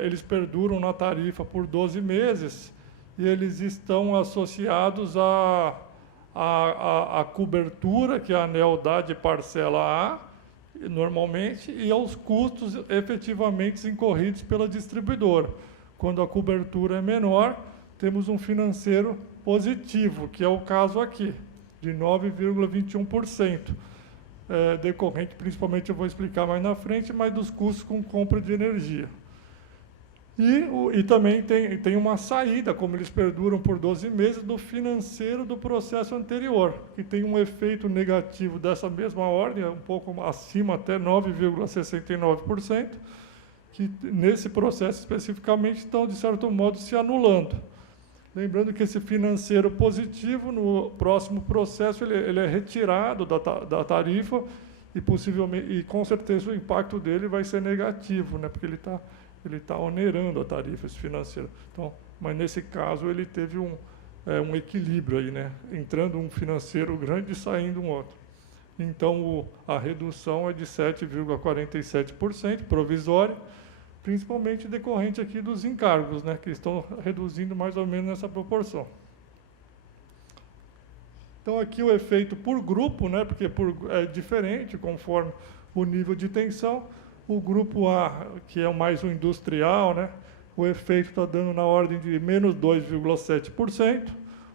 eles perduram na tarifa por 12 meses e eles estão associados à cobertura que a ANEEL dá de parcela A, normalmente, e aos custos efetivamente incorridos pela distribuidora. Quando a cobertura é menor, temos um financeiro positivo, que é o caso aqui, de 9,21%, decorrente, principalmente, eu vou explicar mais na frente, mas dos custos com compra de energia. E também tem uma saída, como eles perduram por 12 meses, do financeiro do processo anterior, que tem um efeito negativo dessa mesma ordem, um pouco acima, até 9,69%, que nesse processo especificamente estão, de certo modo, se anulando. Lembrando que esse financeiro positivo, no próximo processo, ele é retirado da tarifa e, possivelmente, e com certeza o impacto dele vai ser negativo, né, porque ele está onerando a tarifa, esse financeiro. Então, mas, nesse caso, ele teve um equilíbrio aí, né, entrando um financeiro grande e saindo um outro. Então, a redução é de 7,47%, provisória, principalmente decorrente aqui dos encargos, né, que estão reduzindo mais ou menos nessa proporção. Então, aqui o efeito por grupo, né, porque é diferente conforme o nível de tensão. O grupo A, que é mais o industrial, né, o efeito está dando na ordem de menos 2,7%.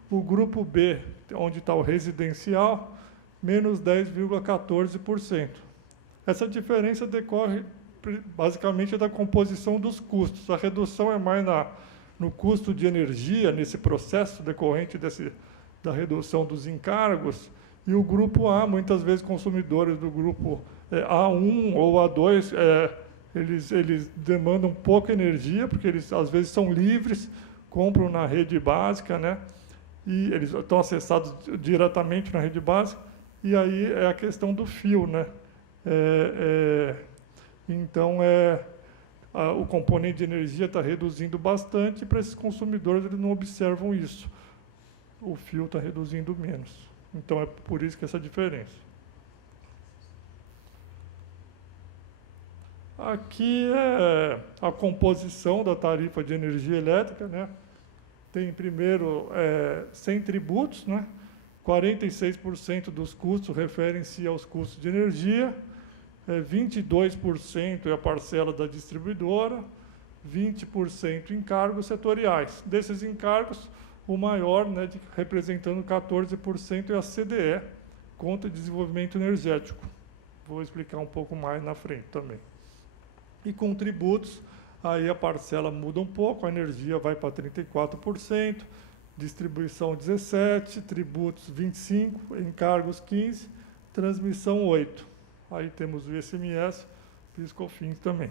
O grupo B, onde está o residencial, menos 10,14%. Essa diferença decorre basicamente da composição dos custos. A redução é mais no custo de energia, nesse processo decorrente da redução dos encargos, e o grupo A, muitas vezes consumidores do grupo A1 ou A2, eles demandam pouca energia, porque eles às vezes são livres, compram na rede básica, né, e eles estão acessados diretamente na rede básica, e aí é a questão do fio, né. Então, o componente de energia está reduzindo bastante, e para esses consumidores eles não observam isso. O fio está reduzindo menos. Então, é por isso que essa diferença. Aqui é a composição da tarifa de energia elétrica, né? Tem, primeiro, 100 tributos, né? 46% dos custos referem-se aos custos de energia, 22% é a parcela da distribuidora, 20% encargos setoriais. Desses encargos, o maior, né, representando 14%, é a CDE, Conta de Desenvolvimento Energético. Vou explicar um pouco mais na frente também. E com tributos, aí a parcela muda um pouco, a energia vai para 34%, distribuição 17%, tributos 25%, encargos 15%, transmissão 8%. Aí temos o ICMS, PIS/COFINS também.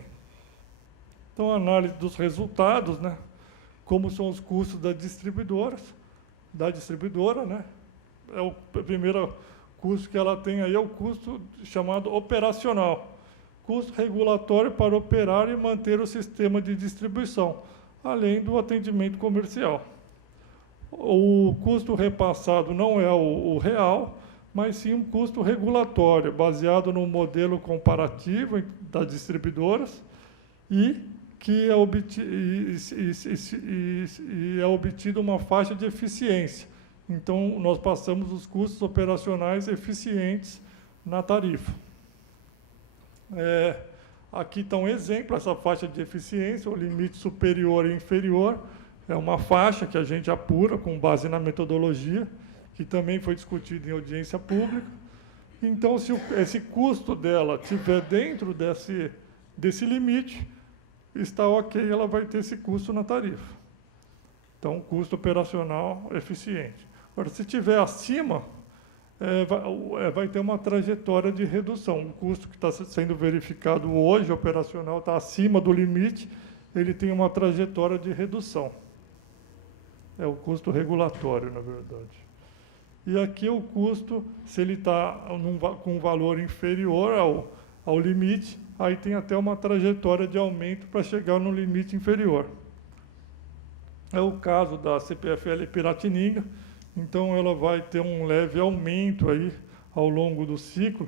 Então, a análise dos resultados, né? Como são os custos da distribuidora, né? O primeiro custo que ela tem aí é o custo chamado operacional. Custo regulatório para operar e manter o sistema de distribuição, além do atendimento comercial. O custo repassado não é o real, mas sim um custo regulatório, baseado no modelo comparativo das distribuidoras e que é obtido uma faixa de eficiência. Então, nós passamos os custos operacionais eficientes na tarifa. Aqui está um exemplo, essa faixa de eficiência, o limite superior e inferior, é uma faixa que a gente apura com base na metodologia, que também foi discutido em audiência pública. Então, se esse custo dela estiver dentro desse limite, está ok, ela vai ter esse custo na tarifa. Então, custo operacional eficiente. Agora, se estiver acima, vai ter uma trajetória de redução. O custo que está sendo verificado hoje, operacional, está acima do limite, ele tem uma trajetória de redução. É o custo regulatório, na verdade. E aqui o custo, se ele está com um valor inferior ao limite, aí tem até uma trajetória de aumento para chegar no limite inferior. É o caso da CPFL Piratininga, então ela vai ter um leve aumento aí ao longo do ciclo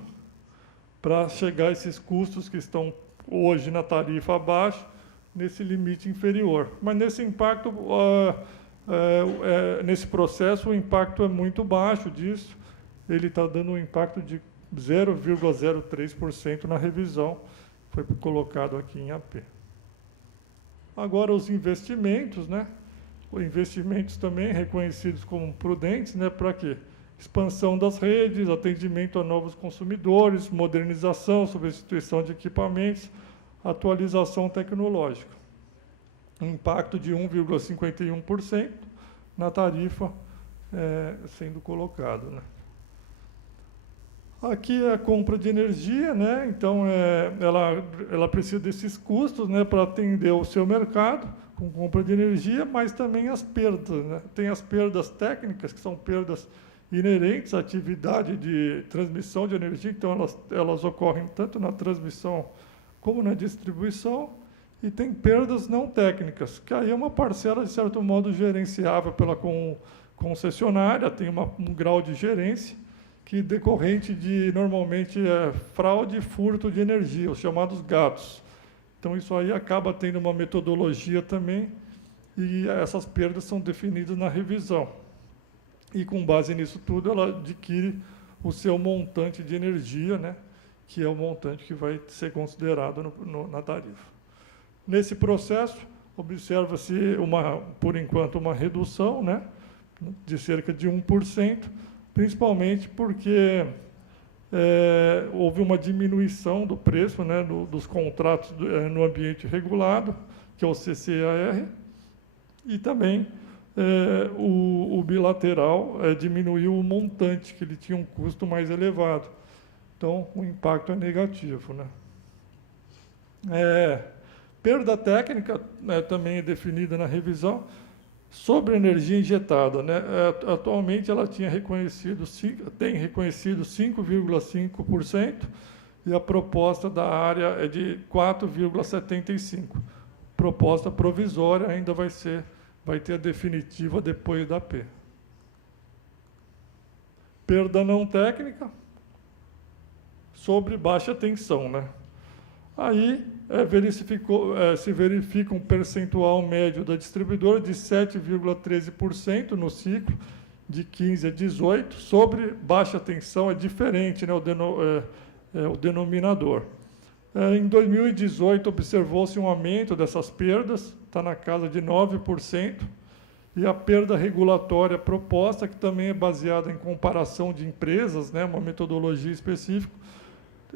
para chegar a esses custos que estão hoje na tarifa abaixo, nesse limite inferior. Mas nesse impacto, nesse processo, o impacto é muito baixo disso, ele está dando um impacto de 0,03% na revisão, foi colocado aqui em AP. Agora, os investimentos, né? Os investimentos também reconhecidos como prudentes, né? Para quê? Expansão das redes, atendimento a novos consumidores, modernização, substituição de equipamentos, atualização tecnológica. Impacto de 1,51% na tarifa sendo colocado, né? Aqui é a compra de energia, né? Então, ela precisa desses custos, né, para atender o seu mercado com compra de energia, mas também as perdas, né? Tem as perdas técnicas, que são perdas inerentes à atividade de transmissão de energia, então elas ocorrem tanto na transmissão como na distribuição, e tem perdas não técnicas, que aí é uma parcela, de certo modo, gerenciável pela concessionária, tem um grau de gerência, que decorrente de, normalmente, fraude e furto de energia, os chamados gatos. Então, isso aí acaba tendo uma metodologia também, e essas perdas são definidas na revisão. E, com base nisso tudo, ela adquire o seu montante de energia, né, que é o montante que vai ser considerado na tarifa. Nesse processo, observa-se, por enquanto, uma redução, né, de cerca de 1%, principalmente porque houve uma diminuição do preço, né, dos contratos no ambiente regulado, que é o CCAR, e também o bilateral diminuiu o montante, que ele tinha um custo mais elevado. Então, o impacto é negativo, né? Perda técnica, né, também é definida na revisão. Sobre a energia injetada, né, atualmente ela tem reconhecido 5,5%, e a proposta da área é de 4,75%. Proposta provisória ainda vai ter a definitiva depois da P. Perda não técnica sobre baixa tensão, né? Aí se verifica um percentual médio da distribuidora de 7,13% no ciclo, de 15 a 18. Sobre baixa tensão é diferente, né, o denominador. Em 2018, observou-se um aumento dessas perdas, está na casa de 9%, e a perda regulatória proposta, que também é baseada em comparação de empresas, né, uma metodologia específica,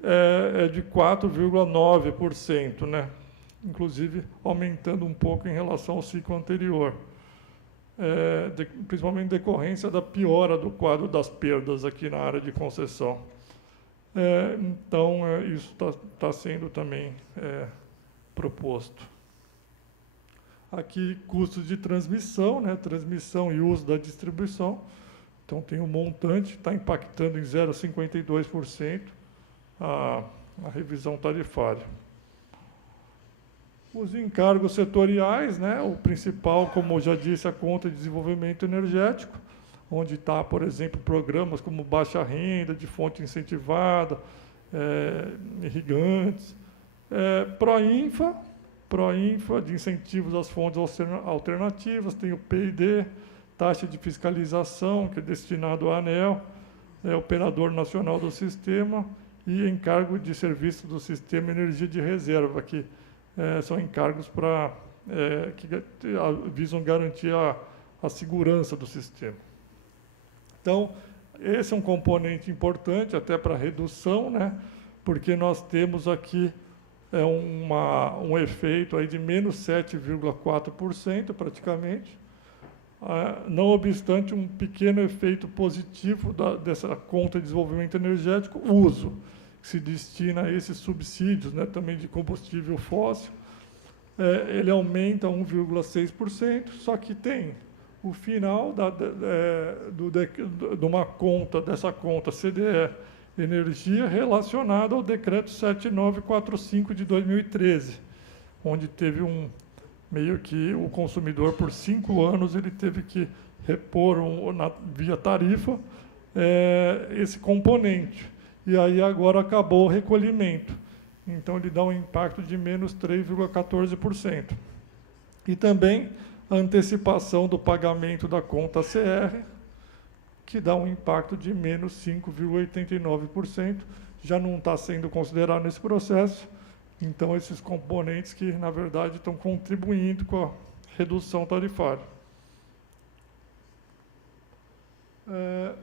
é de 4,9%, né? Inclusive aumentando um pouco em relação ao ciclo anterior, principalmente em decorrência da piora do quadro das perdas aqui na área de concessão. Então, isso está sendo também proposto. Aqui, custos de transmissão, né? Transmissão e uso da distribuição. Então, tem um montante, está impactando em 0,52%. A revisão tarifária. Os encargos setoriais, né, o principal, como eu já disse, a conta de desenvolvimento energético, onde está, por exemplo, programas como baixa renda, de fonte incentivada, irrigantes, Proinfa, de incentivos às fontes alternativas, tem o PID, taxa de fiscalização, que é destinado à ANEEL, Operador Nacional do Sistema, e encargo de serviço do Sistema Energia de Reserva, que são encargos que visam garantir a segurança do sistema. Então, esse é um componente importante até para a redução, né, porque nós temos aqui um efeito aí de menos 7,4% praticamente, não obstante um pequeno efeito positivo dessa conta de desenvolvimento energético, uso, que se destina a esses subsídios, né, também de combustível fóssil, ele aumenta 1,6%, só que tem o final de uma conta, dessa conta CDE Energia, relacionada ao decreto 7945 de 2013, onde teve meio que o consumidor, por 5 anos, ele teve que repor via tarifa esse componente. E aí agora acabou o recolhimento. Então, ele dá um impacto de menos 3,14%. E também a antecipação do pagamento da conta CR, que dá um impacto de menos 5,89%. Já não está sendo considerado nesse processo. Então, esses componentes que, na verdade, estão contribuindo com a redução tarifária.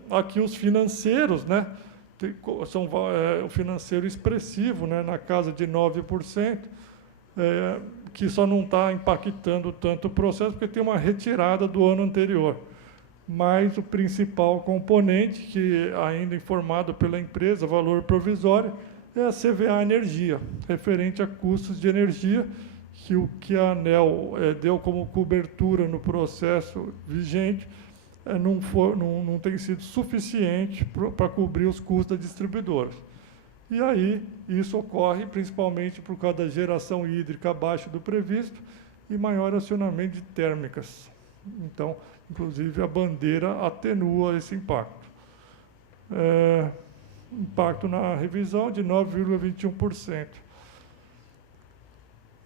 Aqui os financeiros, né? São o financeiro expressivo, né, na casa de 9%, que só não está impactando tanto o processo, porque tem uma retirada do ano anterior. Mas o principal componente, que ainda informado pela empresa, valor provisório, é a CVA Energia, referente a custos de energia, que o que a ANEEL deu como cobertura no processo vigente não tem sido suficiente para cobrir os custos da distribuidora. E aí, isso ocorre principalmente por causa da geração hídrica abaixo do previsto e maior acionamento de térmicas. Então, inclusive, a bandeira atenua esse impacto. Impacto na revisão de 9,21%.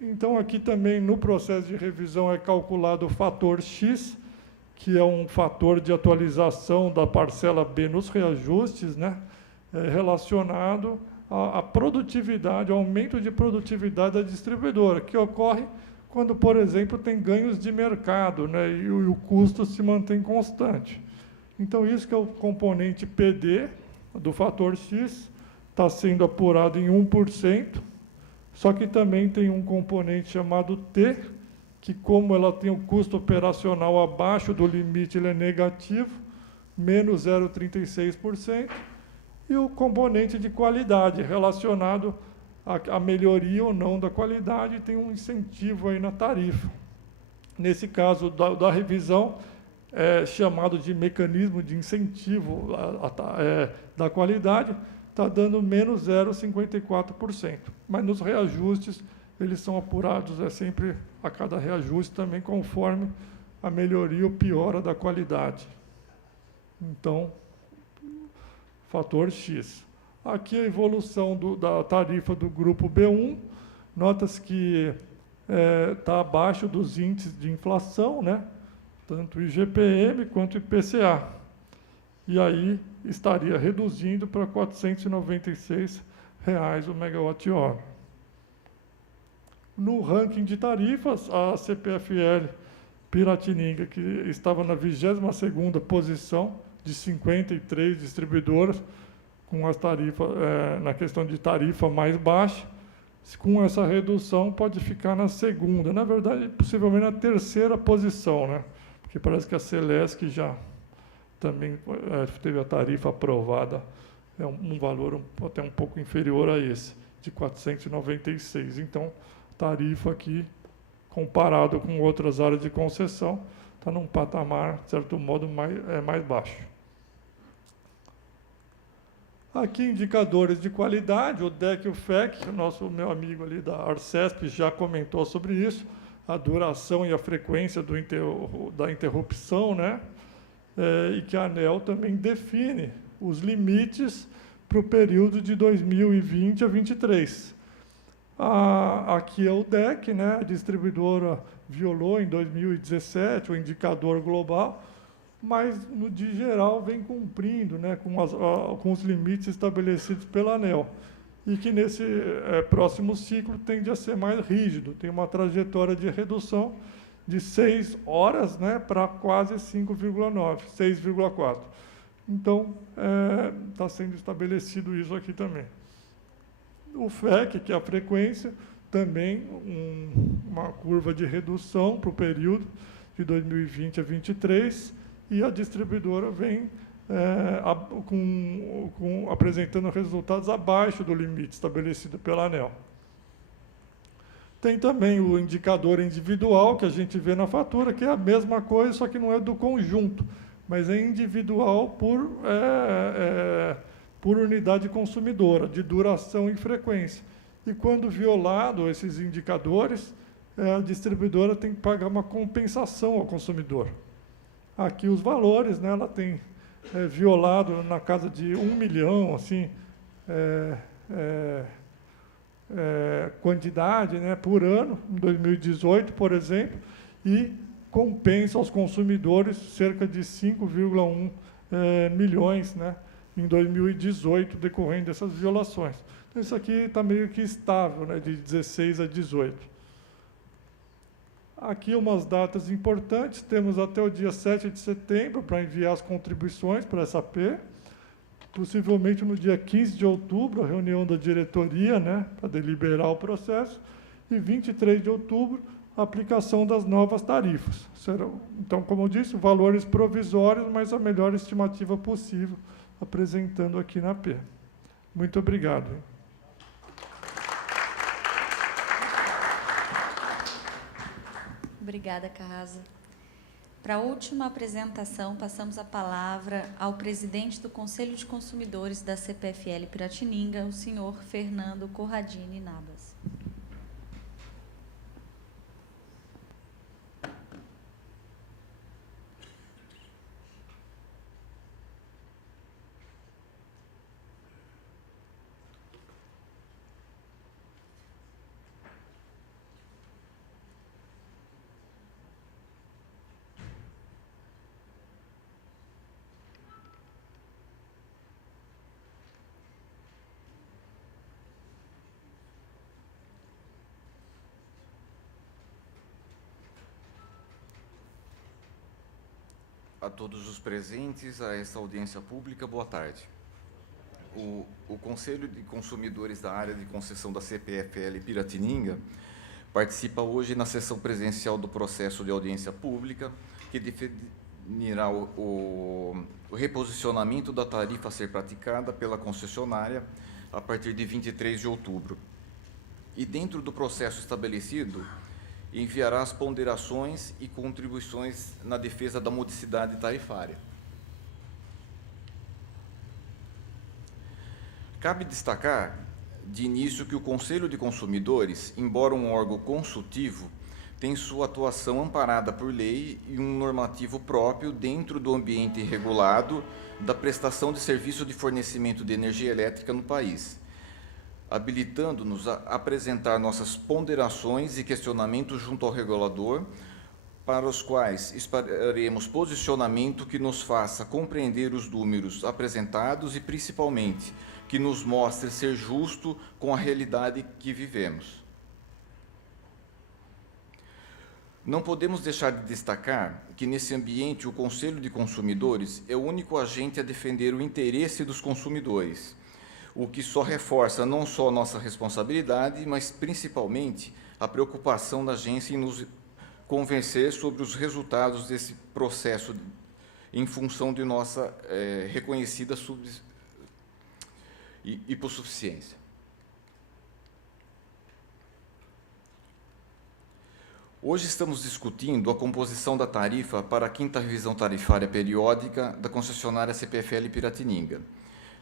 Então, aqui também, no processo de revisão, é calculado o fator X, que é um fator de atualização da parcela B nos reajustes, né, relacionado à produtividade, ao aumento de produtividade da distribuidora, que ocorre quando, por exemplo, tem ganhos de mercado, né, e o custo se mantém constante. Então, isso que é o componente PD do fator X, está sendo apurado em 1%, só que também tem um componente chamado T, que, como ela tem o custo operacional abaixo do limite, ele é negativo, menos 0,36%, e o componente de qualidade, relacionado à melhoria ou não da qualidade, tem um incentivo aí na tarifa. Nesse caso da revisão, é chamado de mecanismo de incentivo da qualidade, está dando menos 0,54%. Mas nos reajustes, eles são apurados, sempre a cada reajuste também, conforme a melhoria ou piora da qualidade. Então, fator X. Aqui a evolução da tarifa do grupo B1, nota-se que está abaixo dos índices de inflação, né? Tanto o IGPM quanto o IPCA. E aí estaria reduzindo para R$ 496 o megawatt-hora. No ranking de tarifas, a CPFL Piratininga, que estava na 22ª posição de 53 distribuidoras, com as tarifas, na questão de tarifa mais baixa, com essa redução pode ficar na segunda, na verdade, possivelmente na terceira posição, né? Porque parece que a Celesc já também teve a tarifa aprovada, um valor até um pouco inferior a esse, de 496. Então, tarifa aqui, comparado com outras áreas de concessão, está num patamar, de certo modo, mais baixo. Aqui, indicadores de qualidade, o DEC e o FEC, meu amigo ali da Arcesp já comentou sobre isso, a duração e a frequência da interrupção, né? E que a ANEEL também define os limites para o período de 2020 a 2023. Aqui é o DEC, né? A distribuidora violou em 2017 o indicador global, mas, de geral, vem cumprindo, né, com os limites estabelecidos pela ANEEL, e que, nesse próximo ciclo, tende a ser mais rígido, tem uma trajetória de redução de 6 horas, né, para quase 5,9, 6,4. Então, está sendo estabelecido isso aqui também. O FEC, que é a frequência, também uma curva de redução para o período de 2020 a 2023, e a distribuidora vem apresentando resultados abaixo do limite estabelecido pela ANEEL. Tem também o indicador individual, que a gente vê na fatura, que é a mesma coisa, só que não é do conjunto, mas é individual por unidade consumidora, de duração e frequência. E, quando violado esses indicadores, a distribuidora tem que pagar uma compensação ao consumidor. Aqui os valores, né, ela tem violado na casa de 1 milhão, assim, quantidade, né, por ano, em 2018, por exemplo, e compensa aos consumidores cerca de 5,1 milhões, né, em 2018, decorrendo dessas violações. Então, isso aqui está meio que estável, né, de 16 a 18. Aqui umas datas importantes, temos até o dia 7 de setembro para enviar as contribuições para essa AP, possivelmente no dia 15 de outubro, a reunião da diretoria, né, para deliberar o processo, e 23 de outubro, a aplicação das novas tarifas. Então, como eu disse, valores provisórios, mas a melhor estimativa possível, apresentando aqui na AP. Muito obrigado. Obrigada, Carrasa. Para a última apresentação, passamos a palavra ao presidente do Conselho de Consumidores da CPFL Piratininga, o senhor Fernando Corradini Nabas. a todos os presentes a esta audiência pública. Boa tarde. O Conselho de Consumidores da área de concessão da CPFL Piratininga participa hoje na sessão presencial do processo de audiência pública, que definirá o reposicionamento da tarifa a ser praticada pela concessionária a partir de 23 de outubro. E, dentro do processo estabelecido, enviará as ponderações e contribuições na defesa da modicidade tarifária. Cabe destacar, de início, que o Conselho de Consumidores, embora um órgão consultivo, tem sua atuação amparada por lei e um normativo próprio dentro do ambiente regulado da prestação de serviço de fornecimento de energia elétrica no país, habilitando-nos a apresentar nossas ponderações e questionamentos junto ao regulador, para os quais esperaremos posicionamento que nos faça compreender os números apresentados e, principalmente, que nos mostre ser justo com a realidade que vivemos. Não podemos deixar de destacar que, nesse ambiente, o Conselho de Consumidores é o único agente a defender o interesse dos consumidores, o que só reforça não só a nossa responsabilidade, mas principalmente a preocupação da agência em nos convencer sobre os resultados desse processo em função de nossa reconhecida hipossuficiência. Hoje estamos discutindo a composição da tarifa para a 5ª revisão tarifária periódica da concessionária CPFL Piratininga,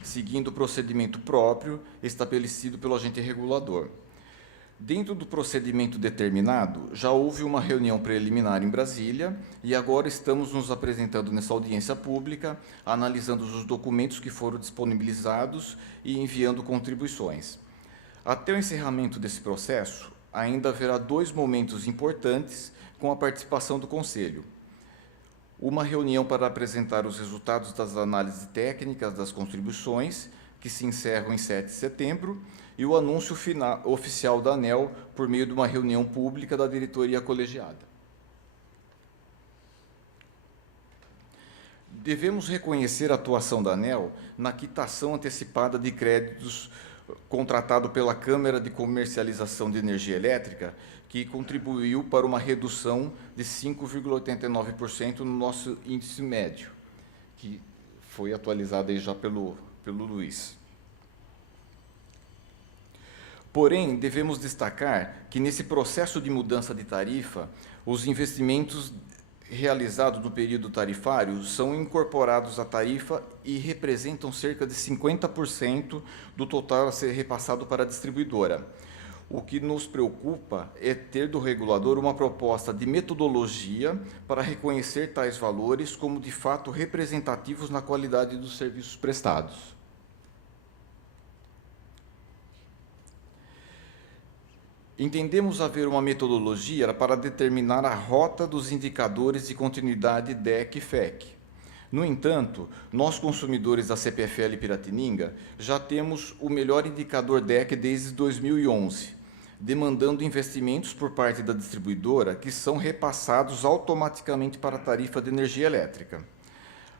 seguindo o procedimento próprio estabelecido pelo agente regulador. Dentro do procedimento determinado, já houve uma reunião preliminar em Brasília e agora estamos nos apresentando nessa audiência pública, analisando os documentos que foram disponibilizados e enviando contribuições. Até o encerramento desse processo, ainda haverá 2 momentos importantes com a participação do Conselho. Uma reunião para apresentar os resultados das análises técnicas das contribuições, que se encerram em 7 de setembro, e o anúncio oficial da ANEEL por meio de uma reunião pública da diretoria colegiada. Devemos reconhecer a atuação da ANEEL na quitação antecipada de créditos contratado pela Câmara de Comercialização de Energia Elétrica, que contribuiu para uma redução de 5,89% no nosso índice médio, que foi atualizado aí já pelo Luiz. Porém, devemos destacar que, nesse processo de mudança de tarifa, os investimentos realizados no período tarifário são incorporados à tarifa e representam cerca de 50% do total a ser repassado para a distribuidora. O que nos preocupa é ter do regulador uma proposta de metodologia para reconhecer tais valores como, de fato, representativos na qualidade dos serviços prestados. Entendemos haver uma metodologia para determinar a rota dos indicadores de continuidade DEC e FEC. No entanto, nós, consumidores da CPFL Piratininga, já temos o melhor indicador DEC desde 2011, demandando investimentos por parte da distribuidora que são repassados automaticamente para a tarifa de energia elétrica.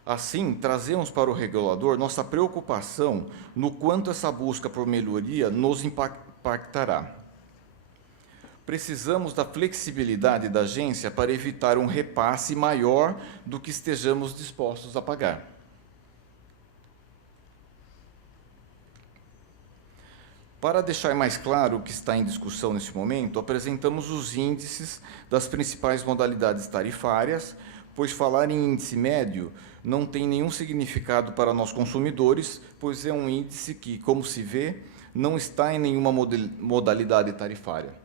Assim, trazemos para o regulador nossa preocupação no quanto essa busca por melhoria nos impactará. Precisamos da flexibilidade da agência para evitar um repasse maior do que estejamos dispostos a pagar. Para deixar mais claro o que está em discussão neste momento, apresentamos os índices das principais modalidades tarifárias, pois falar em índice médio não tem nenhum significado para nós consumidores, pois é um índice que, como se vê, não está em nenhuma modalidade tarifária.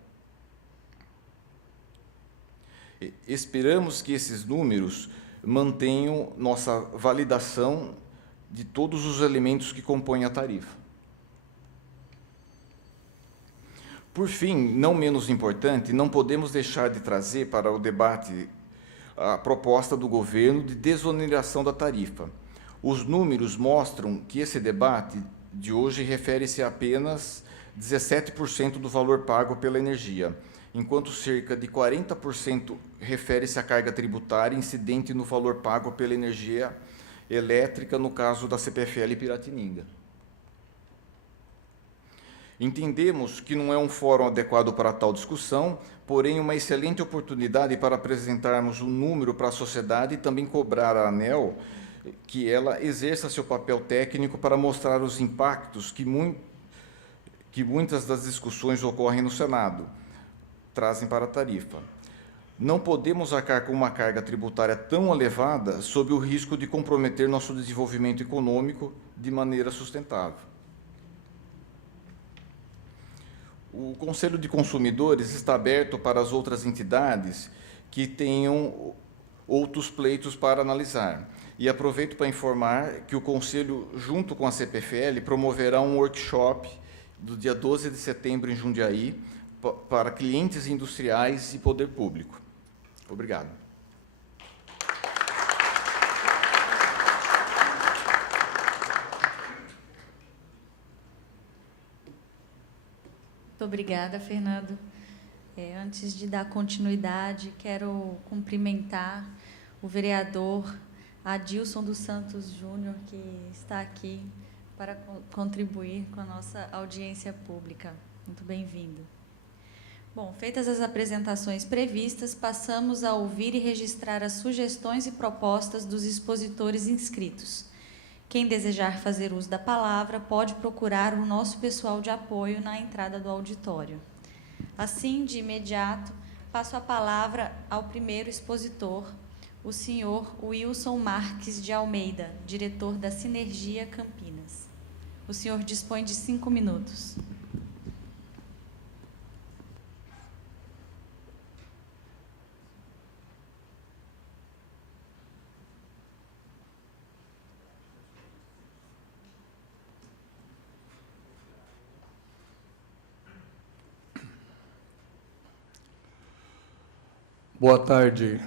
Esperamos que esses números mantenham nossa validação de todos os elementos que compõem a tarifa. Por fim, não menos importante, não podemos deixar de trazer para o debate a proposta do governo de desoneração da tarifa. Os números mostram que esse debate de hoje refere-se a apenas 17% do valor pago pela energia, enquanto cerca de 40% refere-se à carga tributária incidente no valor pago pela energia elétrica, no caso da CPFL Piratininga. Entendemos que não é um fórum adequado para tal discussão, porém uma excelente oportunidade para apresentarmos um número para a sociedade e também cobrar à ANEEL que ela exerça seu papel técnico para mostrar os impactos que muitas das discussões ocorrem no Senado trazem para a tarifa. Não podemos arcar com uma carga tributária tão elevada sob o risco de comprometer nosso desenvolvimento econômico de maneira sustentável. O Conselho de Consumidores está aberto para as outras entidades que tenham outros pleitos para analisar. E aproveito para informar que o Conselho, junto com a CPFL, promoverá um workshop do dia 12 de setembro em Jundiaí para clientes industriais e poder público. Obrigado. Muito obrigada, Fernando. Antes de dar continuidade, quero cumprimentar o vereador Adilson dos Santos Júnior, que está aqui para contribuir com a nossa audiência pública. Muito bem-vindo. Bom, feitas as apresentações previstas, passamos a ouvir e registrar as sugestões e propostas dos expositores inscritos. Quem desejar fazer uso da palavra pode procurar o nosso pessoal de apoio na entrada do auditório. Assim, de imediato, passo a palavra ao primeiro expositor, o senhor Wilson Marques de Almeida, diretor da Sinergia Campinas. O senhor dispõe de 5 minutos. Boa tarde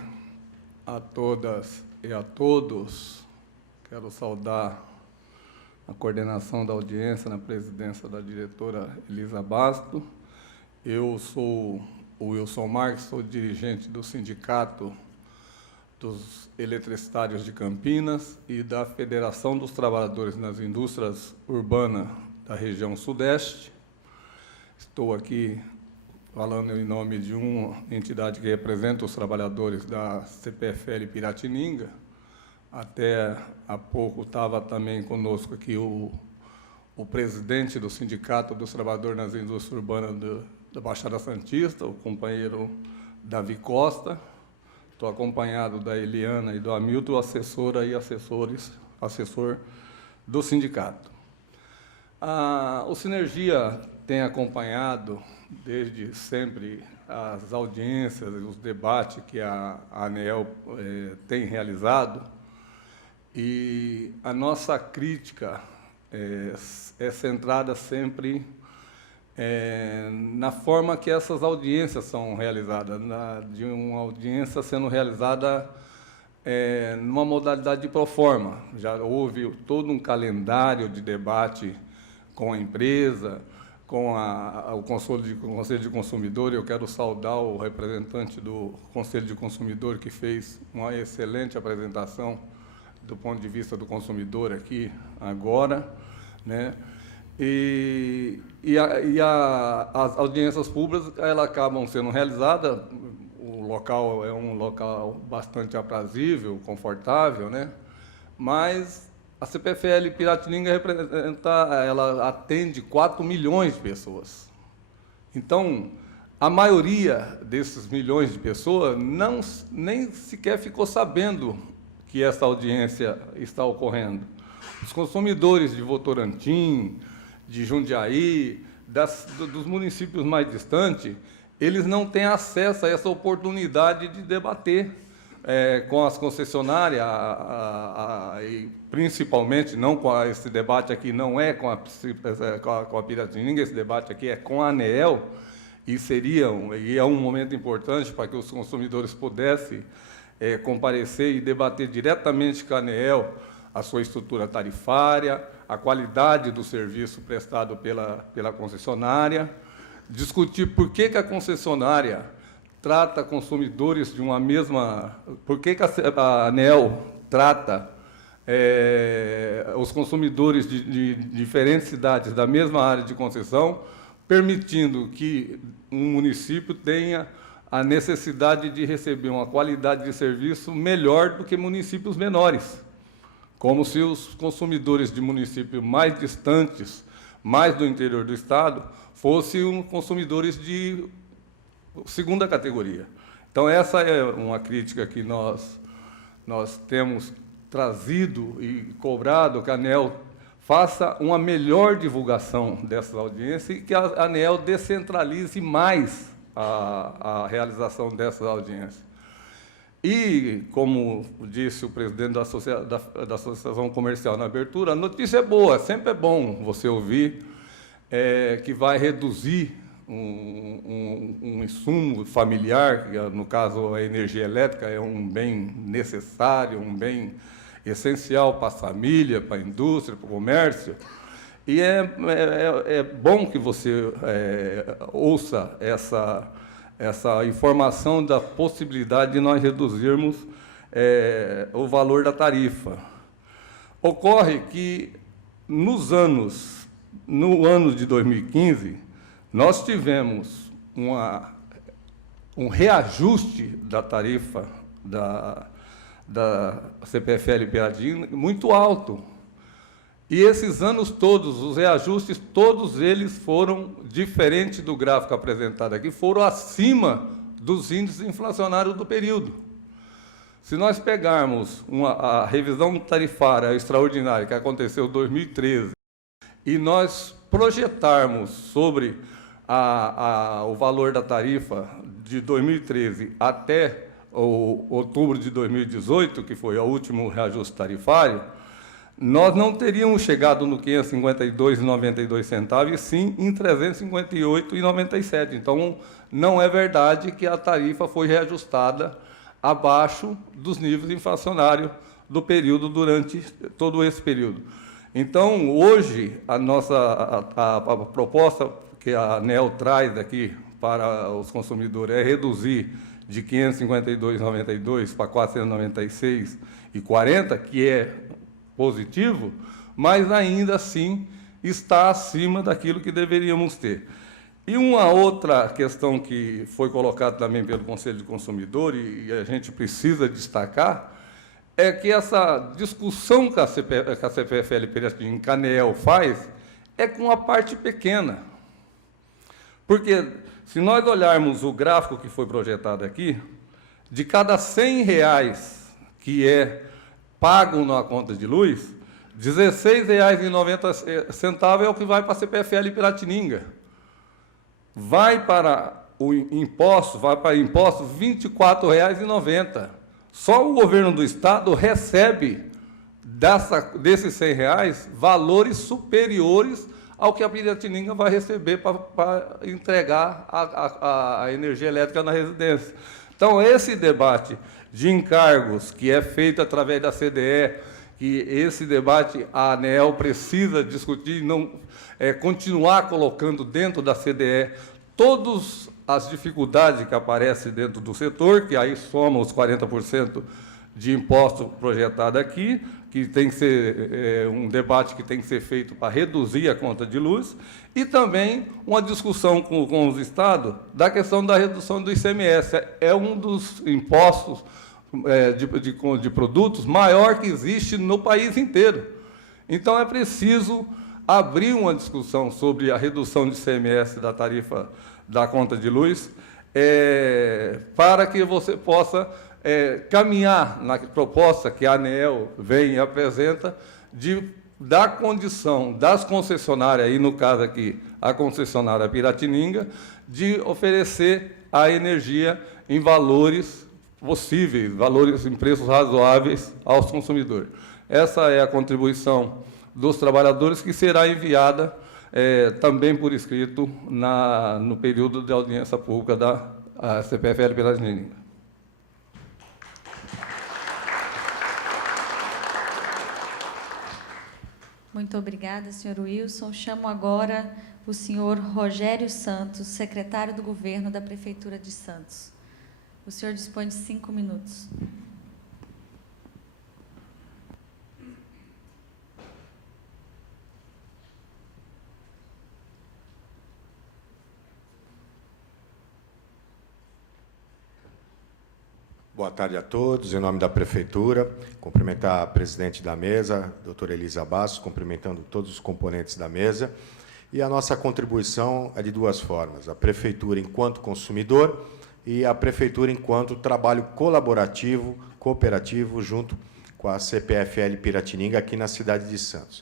a todas e a todos. Quero saudar a coordenação da audiência na presidência da diretora Elisa Basto. Eu sou o Wilson Marques, sou dirigente do Sindicato dos Eletricitários de Campinas e da Federação dos Trabalhadores nas Indústrias Urbanas da região Sudeste. Estou aqui falando em nome de uma entidade que representa os trabalhadores da CPFL Piratininga. Até há pouco estava também conosco aqui o presidente do Sindicato dos Trabalhadores nas Indústrias Urbanas da Baixada Santista, o companheiro Davi Costa. Estou acompanhado da Eliana e do Hamilton, assessora e assessor do sindicato. O Sinergia tem acompanhado desde sempre as audiências, os debates que a ANEEL tem realizado, e a nossa crítica é centrada sempre na forma que essas audiências são realizadas, de uma audiência sendo realizada numa modalidade de proforma. Já houve todo um calendário de debate com a empresa, com o Conselho de Consumidor. Eu quero saudar o representante do Conselho de Consumidor, que fez uma excelente apresentação do ponto de vista do consumidor aqui agora, né? As audiências públicas elas acabam sendo realizadas. O local é um local bastante aprazível, confortável, né? Mas a CPFL Piratininga ela atende 4 milhões de pessoas. Então, a maioria desses milhões de pessoas nem sequer ficou sabendo que essa audiência está ocorrendo. Os consumidores de Votorantim, de Jundiaí, dos municípios mais distantes, eles não têm acesso a essa oportunidade de debater com as concessionárias, e principalmente, não com esse debate aqui, não é com a Piratininga, esse debate aqui é com a ANEEL, e é um momento importante para que os consumidores pudessem comparecer e debater diretamente com a ANEEL a sua estrutura tarifária, a qualidade do serviço prestado pela concessionária, discutir por que a concessionária trata consumidores de uma mesma... Por que a ANEEL trata os consumidores de diferentes cidades da mesma área de concessão, permitindo que um município tenha a necessidade de receber uma qualidade de serviço melhor do que municípios menores, como se os consumidores de municípios mais distantes, mais do interior do Estado, fossem consumidores de segunda categoria. Então, essa é uma crítica que nós temos trazido e cobrado que a ANEEL faça uma melhor divulgação dessas audiências e que a ANEEL descentralize mais a realização dessas audiências. E, como disse o presidente da Associação Comercial na abertura, a notícia é boa, sempre é bom você ouvir que vai reduzir um insumo familiar, que, no caso, a energia elétrica é um bem necessário, um bem essencial para a família, para a indústria, para o comércio. E é bom que você ouça essa informação da possibilidade de nós reduzirmos o valor da tarifa. Ocorre que, no ano de 2015, nós tivemos um reajuste da tarifa da CPFL Piratinga muito alto. E esses anos todos, os reajustes, todos eles foram, diferente do gráfico apresentado aqui, foram acima dos índices inflacionários do período. Se nós pegarmos a revisão tarifária extraordinária que aconteceu em 2013 e nós projetarmos sobre o valor da tarifa de 2013 até outubro de 2018, que foi o último reajuste tarifário, nós não teríamos chegado no 552,92 centavos, e sim em 358,97. Então, não é verdade que a tarifa foi reajustada abaixo dos níveis inflacionários do período, durante todo esse período. Então, hoje, a proposta que a ANEEL traz aqui para os consumidores é reduzir de 552,92 para 496,40, que é positivo, mas ainda assim está acima daquilo que deveríamos ter. E uma outra questão que foi colocada também pelo Conselho de Consumidor, e a gente precisa destacar, é que essa discussão que a CPFL Piratinga, que a ANEEL faz, é com uma parte pequena. Porque, se nós olharmos o gráfico que foi projetado aqui, de cada R$100 que é pago na conta de luz, R$16,90 é o que vai para a CPFL Piratininga. Vai para o imposto, R$24,90. Só o governo do Estado recebe desses R$100 valores superiores ao que a Piratininga vai receber para entregar a energia elétrica na residência. Então, esse debate de encargos que é feito através da CDE, que esse debate a ANEEL precisa discutir, continuar colocando dentro da CDE todas as dificuldades que aparecem dentro do setor, que aí soma os 40% de imposto projetado aqui, que tem que ser um debate que tem que ser feito para reduzir a conta de luz, e também uma discussão com os estados da questão da redução do ICMS. É um dos impostos de produtos maior que existe no país inteiro. Então, é preciso abrir uma discussão sobre a redução de ICMS da tarifa da conta de luz, para que você possa caminhar na proposta que a ANEEL vem e apresenta, de dar condição das concessionárias, aí no caso aqui, a concessionária Piratininga, de oferecer a energia em valores possíveis, valores em preços razoáveis aos consumidores. Essa é a contribuição dos trabalhadores, que será enviada também por escrito no período de audiência pública da CPFL Piratininga. Muito obrigada, senhor Wilson. Chamo agora o senhor Rogério Santos, secretário do Governo da Prefeitura de Santos. O senhor dispõe de 5 minutos. Boa tarde a todos. Em nome da Prefeitura, cumprimentar a presidente da mesa, doutora Elisa Bastos, cumprimentando todos os componentes da mesa. E a nossa contribuição é de duas formas: a Prefeitura enquanto consumidor e a Prefeitura enquanto trabalho colaborativo, cooperativo, junto com a CPFL Piratininga, aqui na cidade de Santos.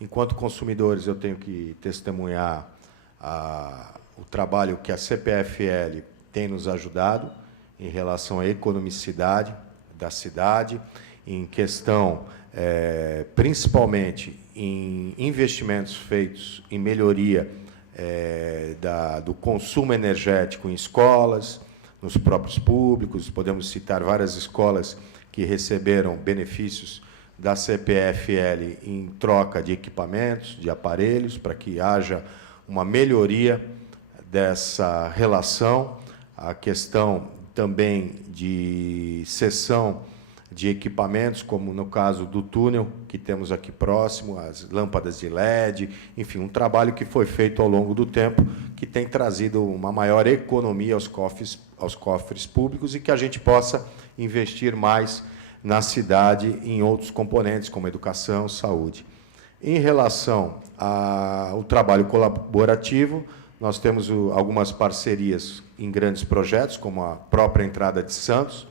Enquanto consumidores, eu tenho que testemunhar o trabalho que a CPFL tem nos ajudado em relação à economicidade da cidade, em questão, principalmente, em investimentos feitos em melhoria do consumo energético em escolas, nos próprios públicos. Podemos citar várias escolas que receberam benefícios da CPFL em troca de equipamentos, de aparelhos, para que haja uma melhoria dessa relação. A questão também de cessão de equipamentos, como no caso do túnel que temos aqui próximo, as lâmpadas de LED, enfim, um trabalho que foi feito ao longo do tempo, que tem trazido uma maior economia aos cofres públicos e que a gente possa investir mais na cidade em outros componentes, como educação, saúde. Em relação ao trabalho colaborativo, nós temos algumas parcerias em grandes projetos, como a própria entrada de Santos,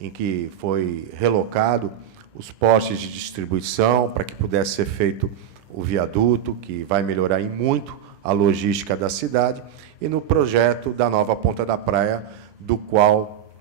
em que foi relocado os postes de distribuição para que pudesse ser feito o viaduto, que vai melhorar em muito a logística da cidade, e no projeto da nova Ponta da Praia, do qual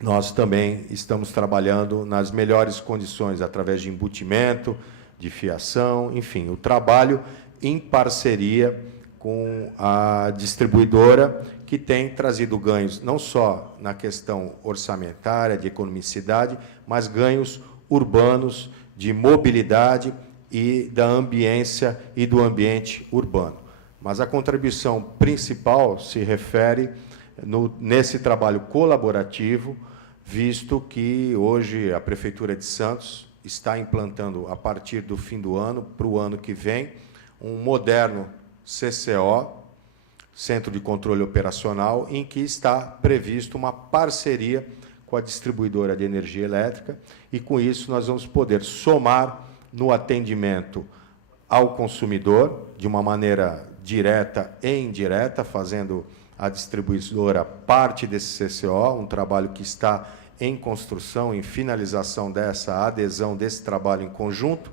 nós também estamos trabalhando nas melhores condições, através de embutimento, de fiação, enfim, o trabalho em parceria com a distribuidora, que tem trazido ganhos não só na questão orçamentária, de economicidade, mas ganhos urbanos, de mobilidade e da ambiência e do ambiente urbano. Mas a contribuição principal se refere nesse trabalho colaborativo, visto que hoje a Prefeitura de Santos está implantando, a partir do fim do ano, para o ano que vem, um moderno CCO, Centro de Controle Operacional, em que está previsto uma parceria com a distribuidora de energia elétrica, e, com isso, nós vamos poder somar no atendimento ao consumidor, de uma maneira direta e indireta, fazendo a distribuidora parte desse CCO, um trabalho que está em construção, em finalização dessa adesão, desse trabalho em conjunto,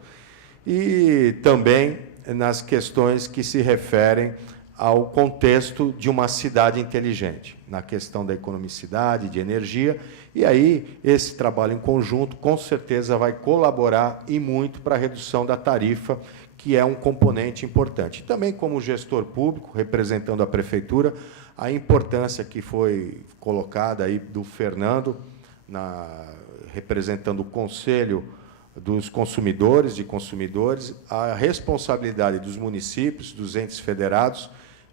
e também nas questões que se referem ao contexto de uma cidade inteligente, na questão da economicidade, de energia, e aí esse trabalho em conjunto, com certeza, vai colaborar e muito para a redução da tarifa, que é um componente importante. Também, como gestor público, representando a Prefeitura, a importância que foi colocada aí do Fernando, representando o Conselho dos consumidores, a responsabilidade dos municípios, dos entes federados,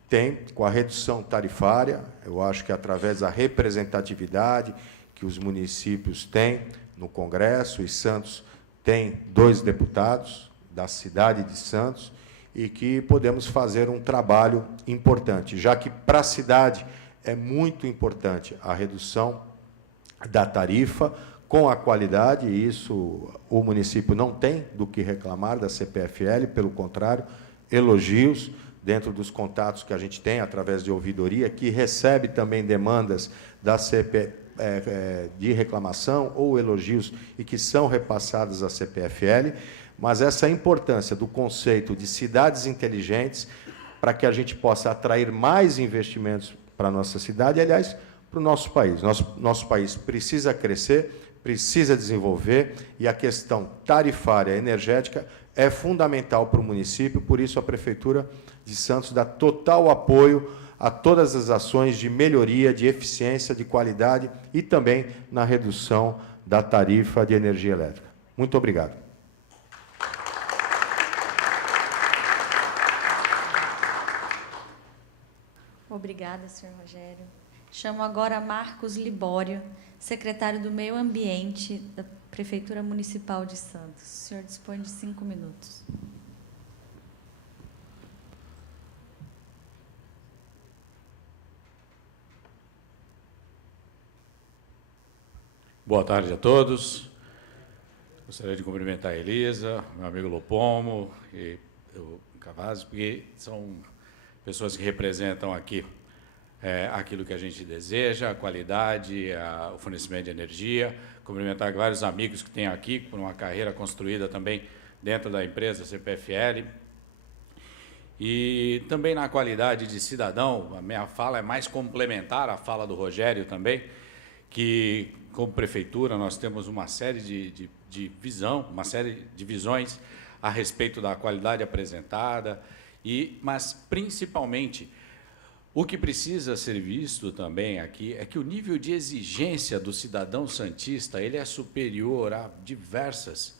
tem com a redução tarifária. Eu acho que através da representatividade que os municípios têm no Congresso, e Santos tem 2 deputados da cidade de Santos, e que podemos fazer um trabalho importante, já que para a cidade é muito importante a redução da tarifa, com a qualidade, e isso o município não tem do que reclamar da CPFL, pelo contrário, elogios dentro dos contatos que a gente tem, através de ouvidoria, que recebe também demandas da de reclamação ou elogios, e que são repassadas à CPFL, mas essa importância do conceito de cidades inteligentes, para que a gente possa atrair mais investimentos para a nossa cidade, aliás, para o nosso país. Nosso país precisa crescer, precisa desenvolver, e a questão tarifária energética é fundamental para o município, por isso a Prefeitura de Santos dá total apoio a todas as ações de melhoria, de eficiência, de qualidade e também na redução da tarifa de energia elétrica. Muito obrigado. Obrigada, senhor Rogério. Chamo agora Marcos Libório, secretário do Meio Ambiente da Prefeitura Municipal de Santos. O senhor dispõe de 5 minutos. Boa tarde a todos. Gostaria de cumprimentar a Elisa, meu amigo Lopomo e o Cavazzi, porque são pessoas que representam aqui aquilo que a gente deseja, a qualidade, o fornecimento de energia. Cumprimentar vários amigos que tem aqui, por uma carreira construída também dentro da empresa CPFL. E também na qualidade de cidadão, a minha fala é mais complementar à fala do Rogério também, que, como prefeitura, nós temos uma série de visões a respeito da qualidade apresentada, mas, principalmente, o que precisa ser visto também aqui é que o nível de exigência do cidadão santista ele é superior a diversas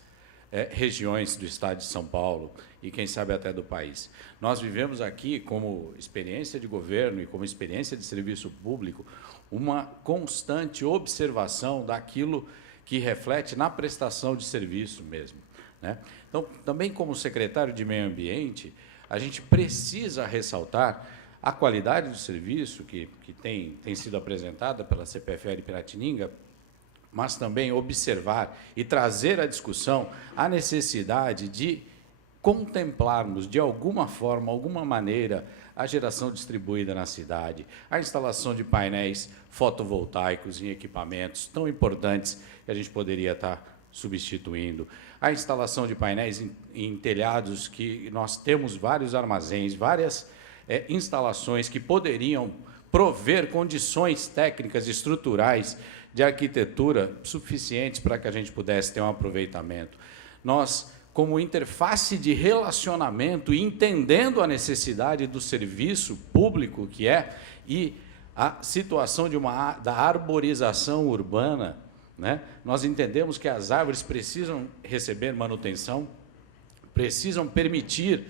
regiões do estado de São Paulo e, quem sabe, até do país. Nós vivemos aqui, como experiência de governo e como experiência de serviço público, uma constante observação daquilo que reflete na prestação de serviço mesmo, né? Então, também como secretário de Meio Ambiente, a gente precisa ressaltar a qualidade do serviço que tem sido apresentada pela CPFL Piratininga, mas também observar e trazer à discussão a necessidade de contemplarmos, de alguma forma, alguma maneira, a geração distribuída na cidade, a instalação de painéis fotovoltaicos em equipamentos tão importantes que a gente poderia estar substituindo, a instalação de painéis em telhados, que nós temos vários armazéns, várias instalações que poderiam prover condições técnicas e estruturais de arquitetura suficientes para que a gente pudesse ter um aproveitamento. Nós, como interface de relacionamento, entendendo a necessidade do serviço público que é, e a situação da arborização urbana, né? Nós entendemos que as árvores precisam receber manutenção, precisam permitir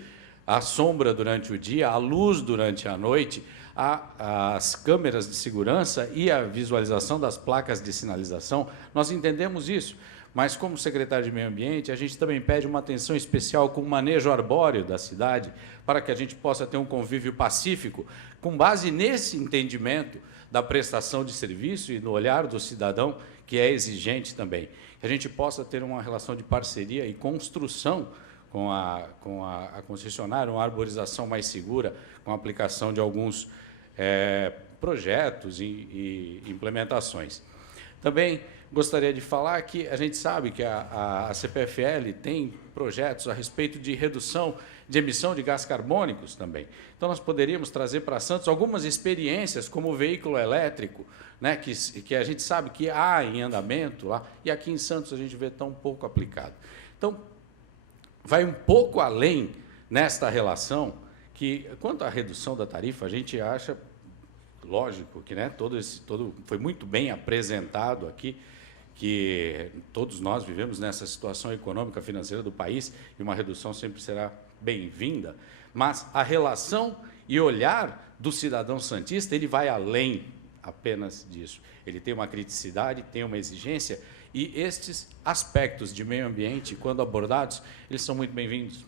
a sombra durante o dia, a luz durante a noite, as câmeras de segurança e a visualização das placas de sinalização. Nós entendemos isso, mas, como secretário de Meio Ambiente, a gente também pede uma atenção especial com o manejo arbóreo da cidade, para que a gente possa ter um convívio pacífico, com base nesse entendimento da prestação de serviço e no olhar do cidadão, que é exigente também. Que a gente possa ter uma relação de parceria e construção com a concessionária, uma arborização mais segura, com a aplicação de alguns projetos e implementações. Também gostaria de falar que a gente sabe que a CPFL tem projetos a respeito de redução de emissão de gás carbônicos também. Então, nós poderíamos trazer para Santos algumas experiências, como o veículo elétrico, né, que a gente sabe que há em andamento lá, e aqui em Santos a gente vê tão pouco aplicado. Então, vai um pouco além nesta relação, que, quanto à redução da tarifa, a gente acha, lógico, que, né, foi muito bem apresentado aqui, que todos nós vivemos nessa situação econômica financeira do país, e uma redução sempre será bem-vinda, mas a relação e olhar do cidadão santista, ele vai além apenas disso. Ele tem uma criticidade, tem uma exigência, e estes aspectos de meio ambiente, quando abordados, eles são muito bem-vindos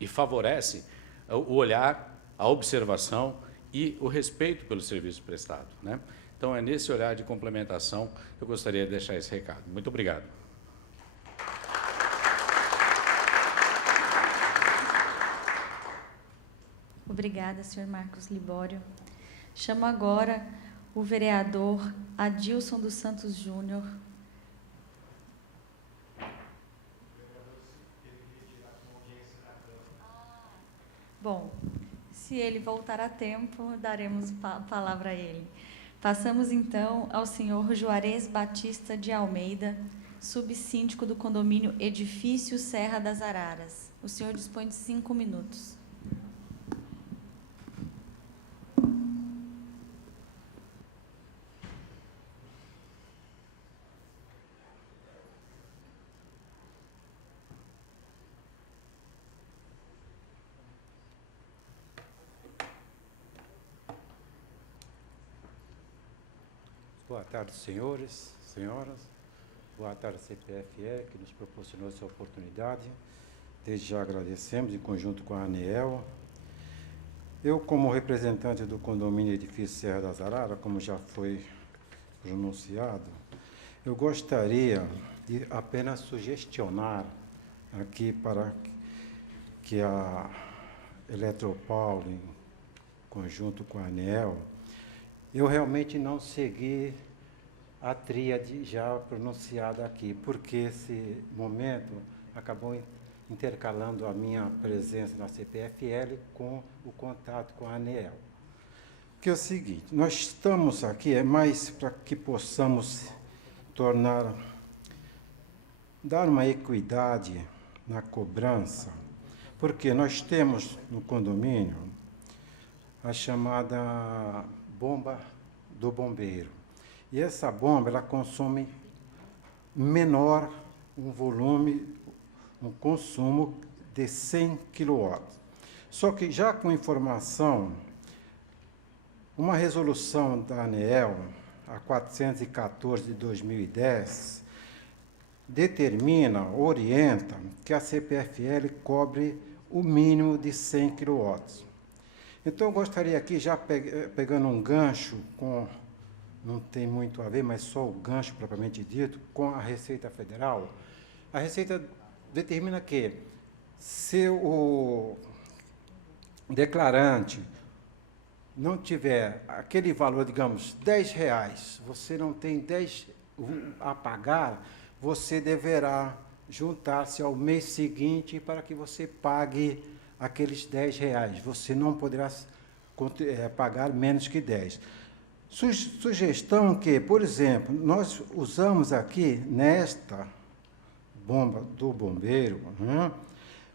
e favorecem o olhar, a observação e o respeito pelo serviço prestado, né? Então, é nesse olhar de complementação que eu gostaria de deixar esse recado. Muito obrigado. Obrigada, senhor Marcos Libório. Chamo agora o vereador Adilson dos Santos Júnior. Bom, se ele voltar a tempo, daremos a palavra a ele. Passamos, então, ao senhor Juarez Batista de Almeida, subsíndico do condomínio Edifício Serra das Araras. O senhor dispõe de 5 minutos. Boa tarde, senhores, senhoras. Boa tarde, CPFE, que nos proporcionou essa oportunidade. Desde já agradecemos, em conjunto com a ANEEL. Eu, como representante do condomínio Edifício Serra das Araras, como já foi pronunciado, eu gostaria de apenas sugestionar aqui para que a Eletropaulo, em conjunto com a ANEEL, eu realmente não segui a tríade já pronunciada aqui, porque esse momento acabou intercalando a minha presença na CPFL com o contato com a ANEEL. Que é o seguinte, nós estamos aqui, é mais para que possamos dar uma equidade na cobrança, porque nós temos no condomínio a chamada bomba do bombeiro. E essa bomba, ela consome menor um volume, um consumo de 100 kW. Só que já com informação, uma resolução da ANEEL, a 414 de 2010, determina, orienta que a CPFL cobre o mínimo de 100 kW. Então, eu gostaria aqui, já pegando um gancho com, não tem muito a ver, mas só o gancho propriamente dito, com a Receita Federal. A Receita determina que, se o declarante não tiver aquele valor, digamos, R$10, você não tem 10 a pagar, você deverá juntar-se ao mês seguinte para que você pague aqueles R$10. Você não poderá pagar menos que 10. Sugestão que, por exemplo, nós usamos aqui, nesta bomba do bombeiro,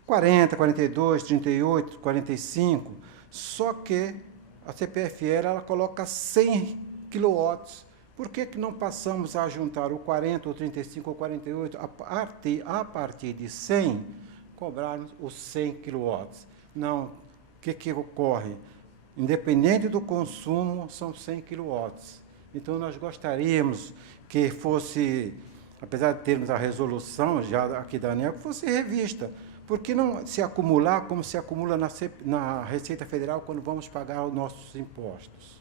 40, 42, 38, 45, só que a CPFL ela coloca 100 kW. Por que não passamos a juntar o 40, o 35 ou 48, a partir de 100, cobrarmos os 100 kW? Não, o que ocorre? Independente do consumo, são 100 kW. Então, nós gostaríamos que fosse, apesar de termos a resolução já aqui da ANEEL, que fosse revista. Por que não se acumular como se acumula na Receita Federal quando vamos pagar os nossos impostos?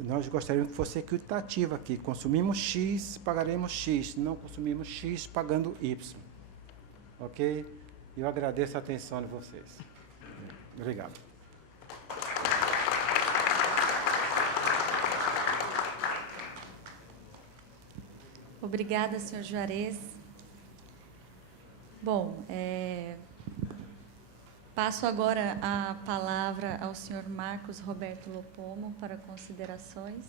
Nós gostaríamos que fosse equitativa aqui. Consumimos X, pagaremos X. Não consumimos X, pagando Y. Ok? Eu agradeço a atenção de vocês. Obrigado. Obrigada, senhor Juarez. Bom, passo agora a palavra ao senhor Marcos Roberto Lopomo para considerações.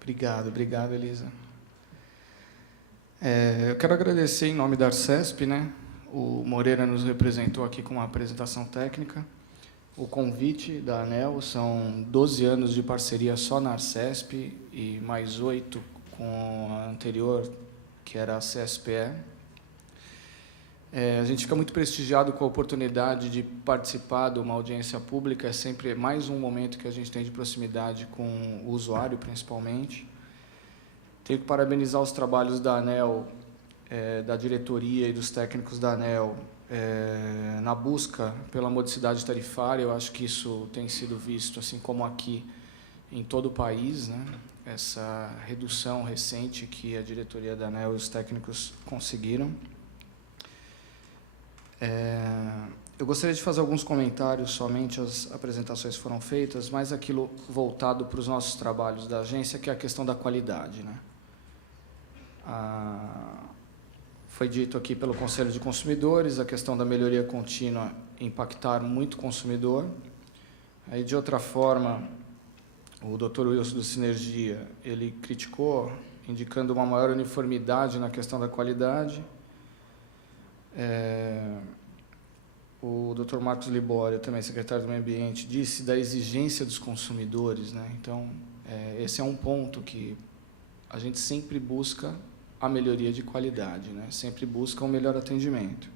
Obrigado, Elisa. Eu quero agradecer em nome da Arcesp, né? O Moreira nos representou aqui com uma apresentação técnica. O convite da ANEEL, são 12 anos de parceria só na Arcesp e mais 8 com a anterior, que era a CSPE. A gente fica muito prestigiado com a oportunidade de participar de uma audiência pública, é sempre mais um momento que a gente tem de proximidade com o usuário, principalmente. Tenho que parabenizar os trabalhos da ANEEL, da diretoria e dos técnicos da ANEEL, na busca pela modicidade tarifária. Eu acho que isso tem sido visto, assim como aqui, em todo o país, né? Essa redução recente que a diretoria da ANEEL e os técnicos conseguiram. Eu gostaria de fazer alguns comentários, somente as apresentações foram feitas, mas aquilo voltado para os nossos trabalhos da agência, que é a questão da qualidade, né? Foi dito aqui pelo Conselho de Consumidores, a questão da melhoria contínua impactar muito o consumidor. Aí, de outra forma, o Dr. Wilson do Sinergia, ele criticou, indicando uma maior uniformidade na questão da qualidade. O Dr. Marcos Libório, também secretário do Meio Ambiente, disse da exigência dos consumidores, né? Então, esse é um ponto que a gente sempre busca a melhoria de qualidade, né? Sempre busca um melhor atendimento.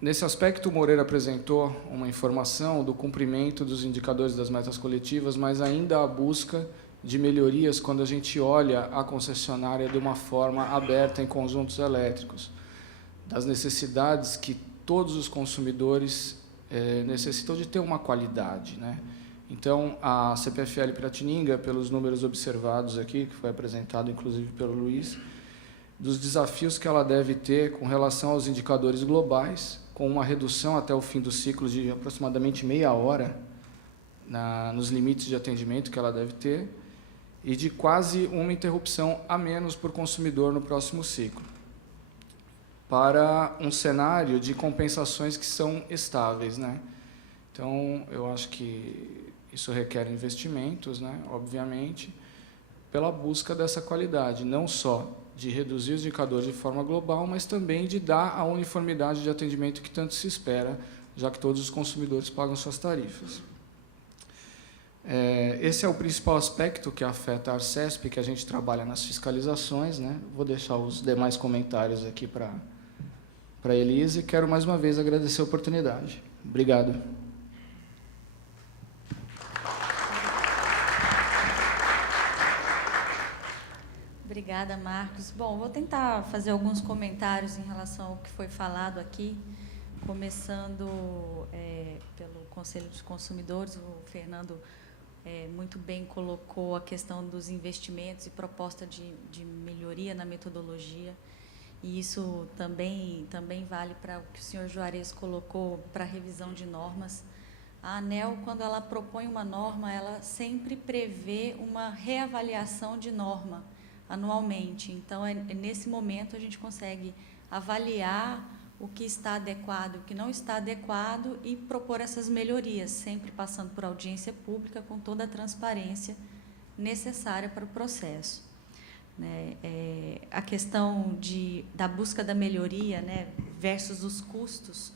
Nesse aspecto, o Moreira apresentou uma informação do cumprimento dos indicadores das metas coletivas, mas ainda a busca de melhorias quando a gente olha a concessionária de uma forma aberta em conjuntos elétricos, das necessidades que todos os consumidores necessitam de ter uma qualidade, né? Então, a CPFL Piratininga, pelos números observados aqui, que foi apresentado inclusive pelo Luiz, dos desafios que ela deve ter com relação aos indicadores globais, com uma redução até o fim do ciclo de aproximadamente meia hora nos limites de atendimento que ela deve ter, e de quase uma interrupção a menos por consumidor no próximo ciclo, para um cenário de compensações que são estáveis, né? Então, eu acho que isso requer investimentos, né? Obviamente, pela busca dessa qualidade, não só de reduzir os indicadores de forma global, mas também de dar a uniformidade de atendimento que tanto se espera, já que todos os consumidores pagam suas tarifas. Esse é o principal aspecto que afeta a Arcesp, que a gente trabalha nas fiscalizações, né? Vou deixar os demais comentários aqui para a Elisa, e quero mais uma vez agradecer a oportunidade. Obrigado. Obrigada, Marcos. Bom, vou tentar fazer alguns comentários em relação ao que foi falado aqui, começando pelo Conselho dos Consumidores. O Fernando muito bem colocou a questão dos investimentos e proposta de melhoria na metodologia, e isso também vale para o que o senhor Juarez colocou para a revisão de normas. A ANEEL, quando ela propõe uma norma, ela sempre prevê uma reavaliação de norma anualmente. Então, nesse momento, a gente consegue avaliar o que está adequado, o que não está adequado e propor essas melhorias, sempre passando por audiência pública com toda a transparência necessária para o processo. Né? A questão da busca da melhoria, né, versus os custos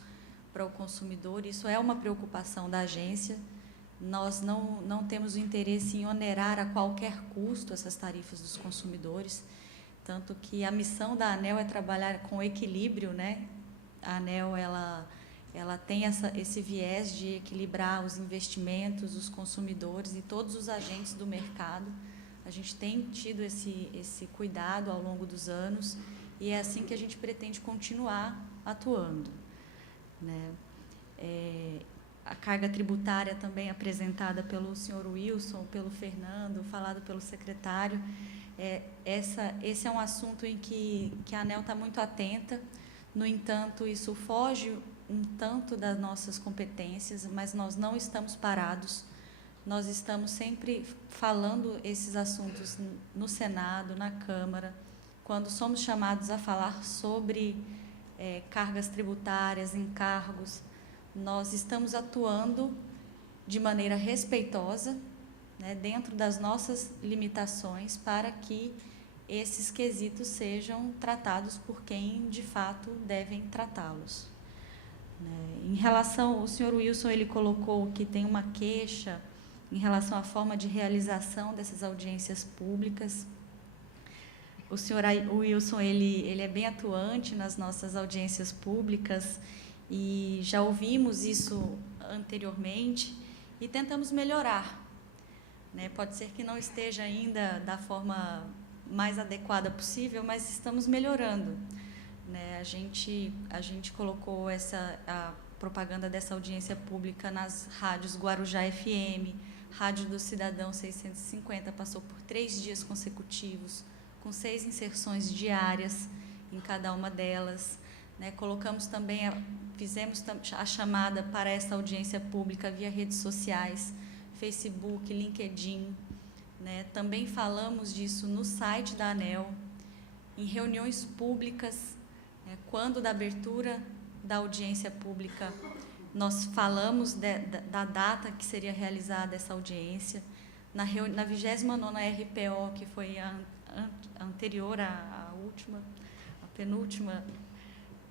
para o consumidor, isso é uma preocupação da agência. Nós não temos o interesse em onerar a qualquer custo essas tarifas dos consumidores, tanto que a missão da ANEEL é trabalhar com equilíbrio, né? A ANEEL ela tem esse viés de equilibrar os investimentos, os consumidores e todos os agentes do mercado. A gente tem tido esse cuidado ao longo dos anos e é assim que a gente pretende continuar atuando, né? A carga tributária também apresentada pelo senhor Wilson, pelo Fernando, falado pelo secretário. Esse é um assunto em que a ANEEL está muito atenta. No entanto, isso foge um tanto das nossas competências, mas nós não estamos parados. Nós estamos sempre falando esses assuntos no Senado, na Câmara, quando somos chamados a falar sobre cargas tributárias, encargos. Nós estamos atuando de maneira respeitosa, né, dentro das nossas limitações, para que esses quesitos sejam tratados por quem, de fato, devem tratá-los. Né? Em relação, o senhor Wilson, ele colocou que tem uma queixa em relação à forma de realização dessas audiências públicas. O senhor Wilson, ele é bem atuante nas nossas audiências públicas, e já ouvimos isso anteriormente e tentamos melhorar, né? Pode ser que não esteja ainda da forma mais adequada possível, mas estamos melhorando, né? A gente colocou a propaganda dessa audiência pública nas rádios Guarujá FM, Rádio do Cidadão 650, passou por 3 dias consecutivos, com 6 inserções diárias em cada uma delas. Né, fizemos a chamada para essa audiência pública via redes sociais, Facebook, LinkedIn. Né, também falamos disso no site da ANEEL, em reuniões públicas, né, quando da abertura da audiência pública, nós falamos da data que seria realizada essa audiência. Na 29ª RPO, que foi a anterior à última, a penúltima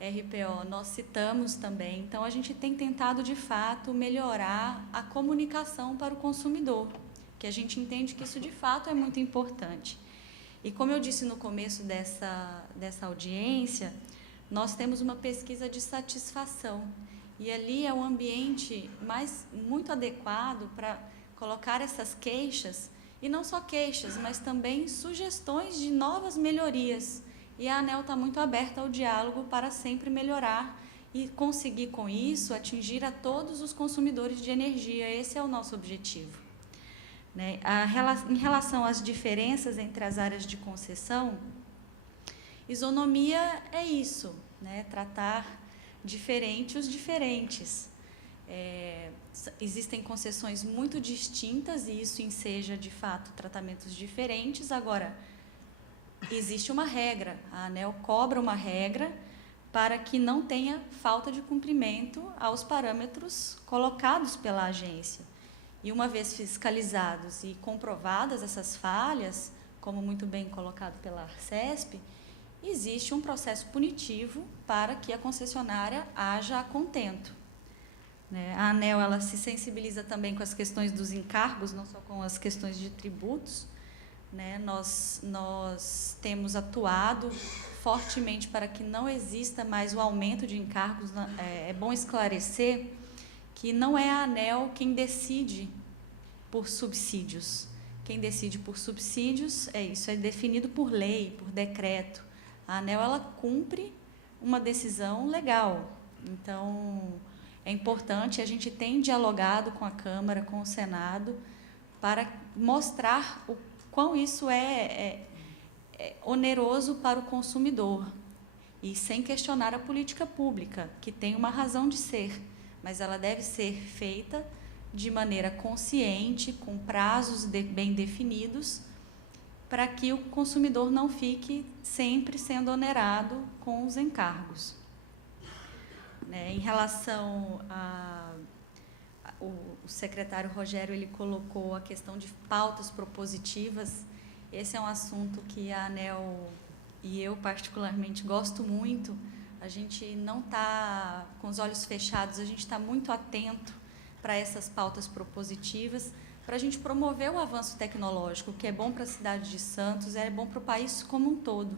RPO, nós citamos também. Então, a gente tem tentado, de fato, melhorar a comunicação para o consumidor, que a gente entende que isso, de fato, é muito importante. E, como eu disse no começo dessa audiência, nós temos uma pesquisa de satisfação. E ali é um ambiente muito adequado para colocar essas queixas, e não só queixas, mas também sugestões de novas melhorias. E a ANEEL está muito aberta ao diálogo para sempre melhorar e conseguir, com isso, atingir a todos os consumidores de energia. Esse é o nosso objetivo. Né? Em relação às diferenças entre as áreas de concessão, isonomia é isso, né? Tratar diferente os diferentes. Existem concessões muito distintas e isso enseja, de fato, tratamentos diferentes. Agora, existe uma regra, a ANEEL cobra uma regra para que não tenha falta de cumprimento aos parâmetros colocados pela agência. E uma vez fiscalizados e comprovadas essas falhas, como muito bem colocado pela Arcesp, existe um processo punitivo para que a concessionária haja a contento. A ANEEL ela se sensibiliza também com as questões dos encargos, não só com as questões de tributos. Nós temos atuado fortemente para que não exista mais o aumento de encargos. É bom esclarecer que não é a ANEEL quem decide por subsídios. Quem decide por subsídios isso é definido por lei, por decreto. A ANEEL ela cumpre uma decisão legal. Então, é importante, a gente tem dialogado com a Câmara, com o Senado, para mostrar o quão isso é oneroso para o consumidor, e sem questionar a política pública, que tem uma razão de ser, mas ela deve ser feita de maneira consciente, com prazos bem definidos, para que o consumidor não fique sempre sendo onerado com os encargos. Em relação o secretário Rogério ele colocou a questão de pautas propositivas. Esse é um assunto que a ANEEL e eu particularmente gosto muito. A gente não está com os olhos fechados, a gente está muito atento para essas pautas propositivas, para a gente promover o avanço tecnológico, que é bom para a cidade de Santos, é bom para o país como um todo.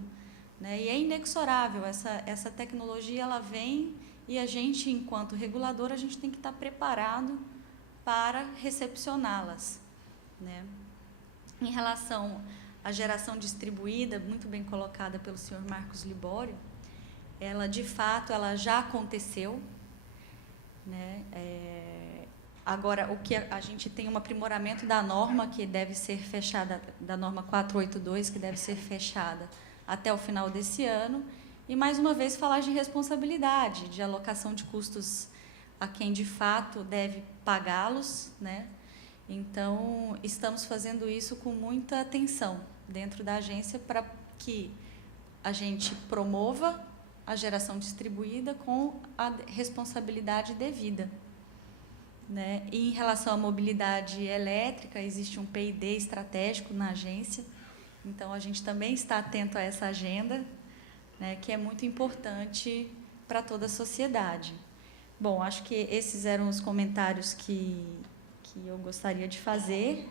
E é inexorável, essa tecnologia ela vem e a gente, enquanto regulador, a gente tem que estar preparado para recepcioná-las. Em relação à geração distribuída, muito bem colocada pelo senhor Marcos Libório, ela, de fato, ela já aconteceu. Agora, o que a gente tem um aprimoramento da norma que deve ser fechada, da norma 482, que deve ser fechada até o final desse ano, e, mais uma vez, falar de responsabilidade, de alocação de custos a quem, de fato, deve pagá-los. Então, estamos fazendo isso com muita atenção dentro da agência para que a gente promova a geração distribuída com a responsabilidade devida. E, em relação à mobilidade elétrica, existe um P&D estratégico na agência, então a gente também está atento a essa agenda, que é muito importante para toda a sociedade. Bom, acho que esses eram os comentários que eu gostaria de fazer.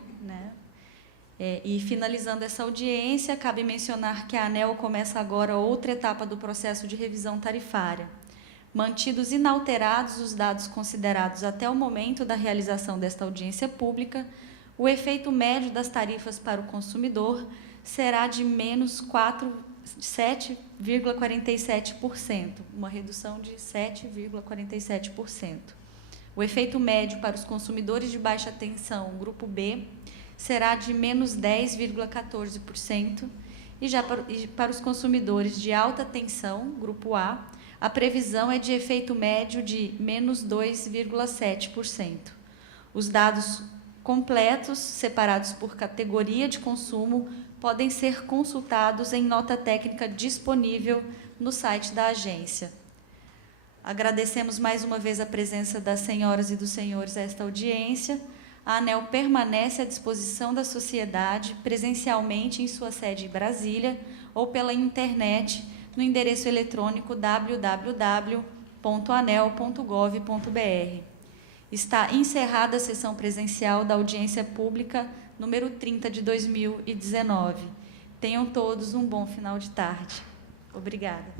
E, finalizando essa audiência, cabe mencionar que a ANEEL começa agora outra etapa do processo de revisão tarifária. Mantidos inalterados os dados considerados até o momento da realização desta audiência pública, o efeito médio das tarifas para o consumidor será de menos 7,47%, uma redução de 7,47%. O efeito médio para os consumidores de baixa tensão, grupo B, será de menos 10,14%, e já para os consumidores de alta tensão, grupo A, a previsão é de efeito médio de menos 2,7%. Os dados completos, separados por categoria de consumo, podem ser consultados em nota técnica disponível no site da agência. Agradecemos mais uma vez a presença das senhoras e dos senhores a esta audiência. A ANEEL permanece à disposição da sociedade, presencialmente em sua sede em Brasília, ou pela internet, no endereço eletrônico www.anel.gov.br. Está encerrada a sessão presencial da audiência pública número 30 de 2019. Tenham todos um bom final de tarde. Obrigada.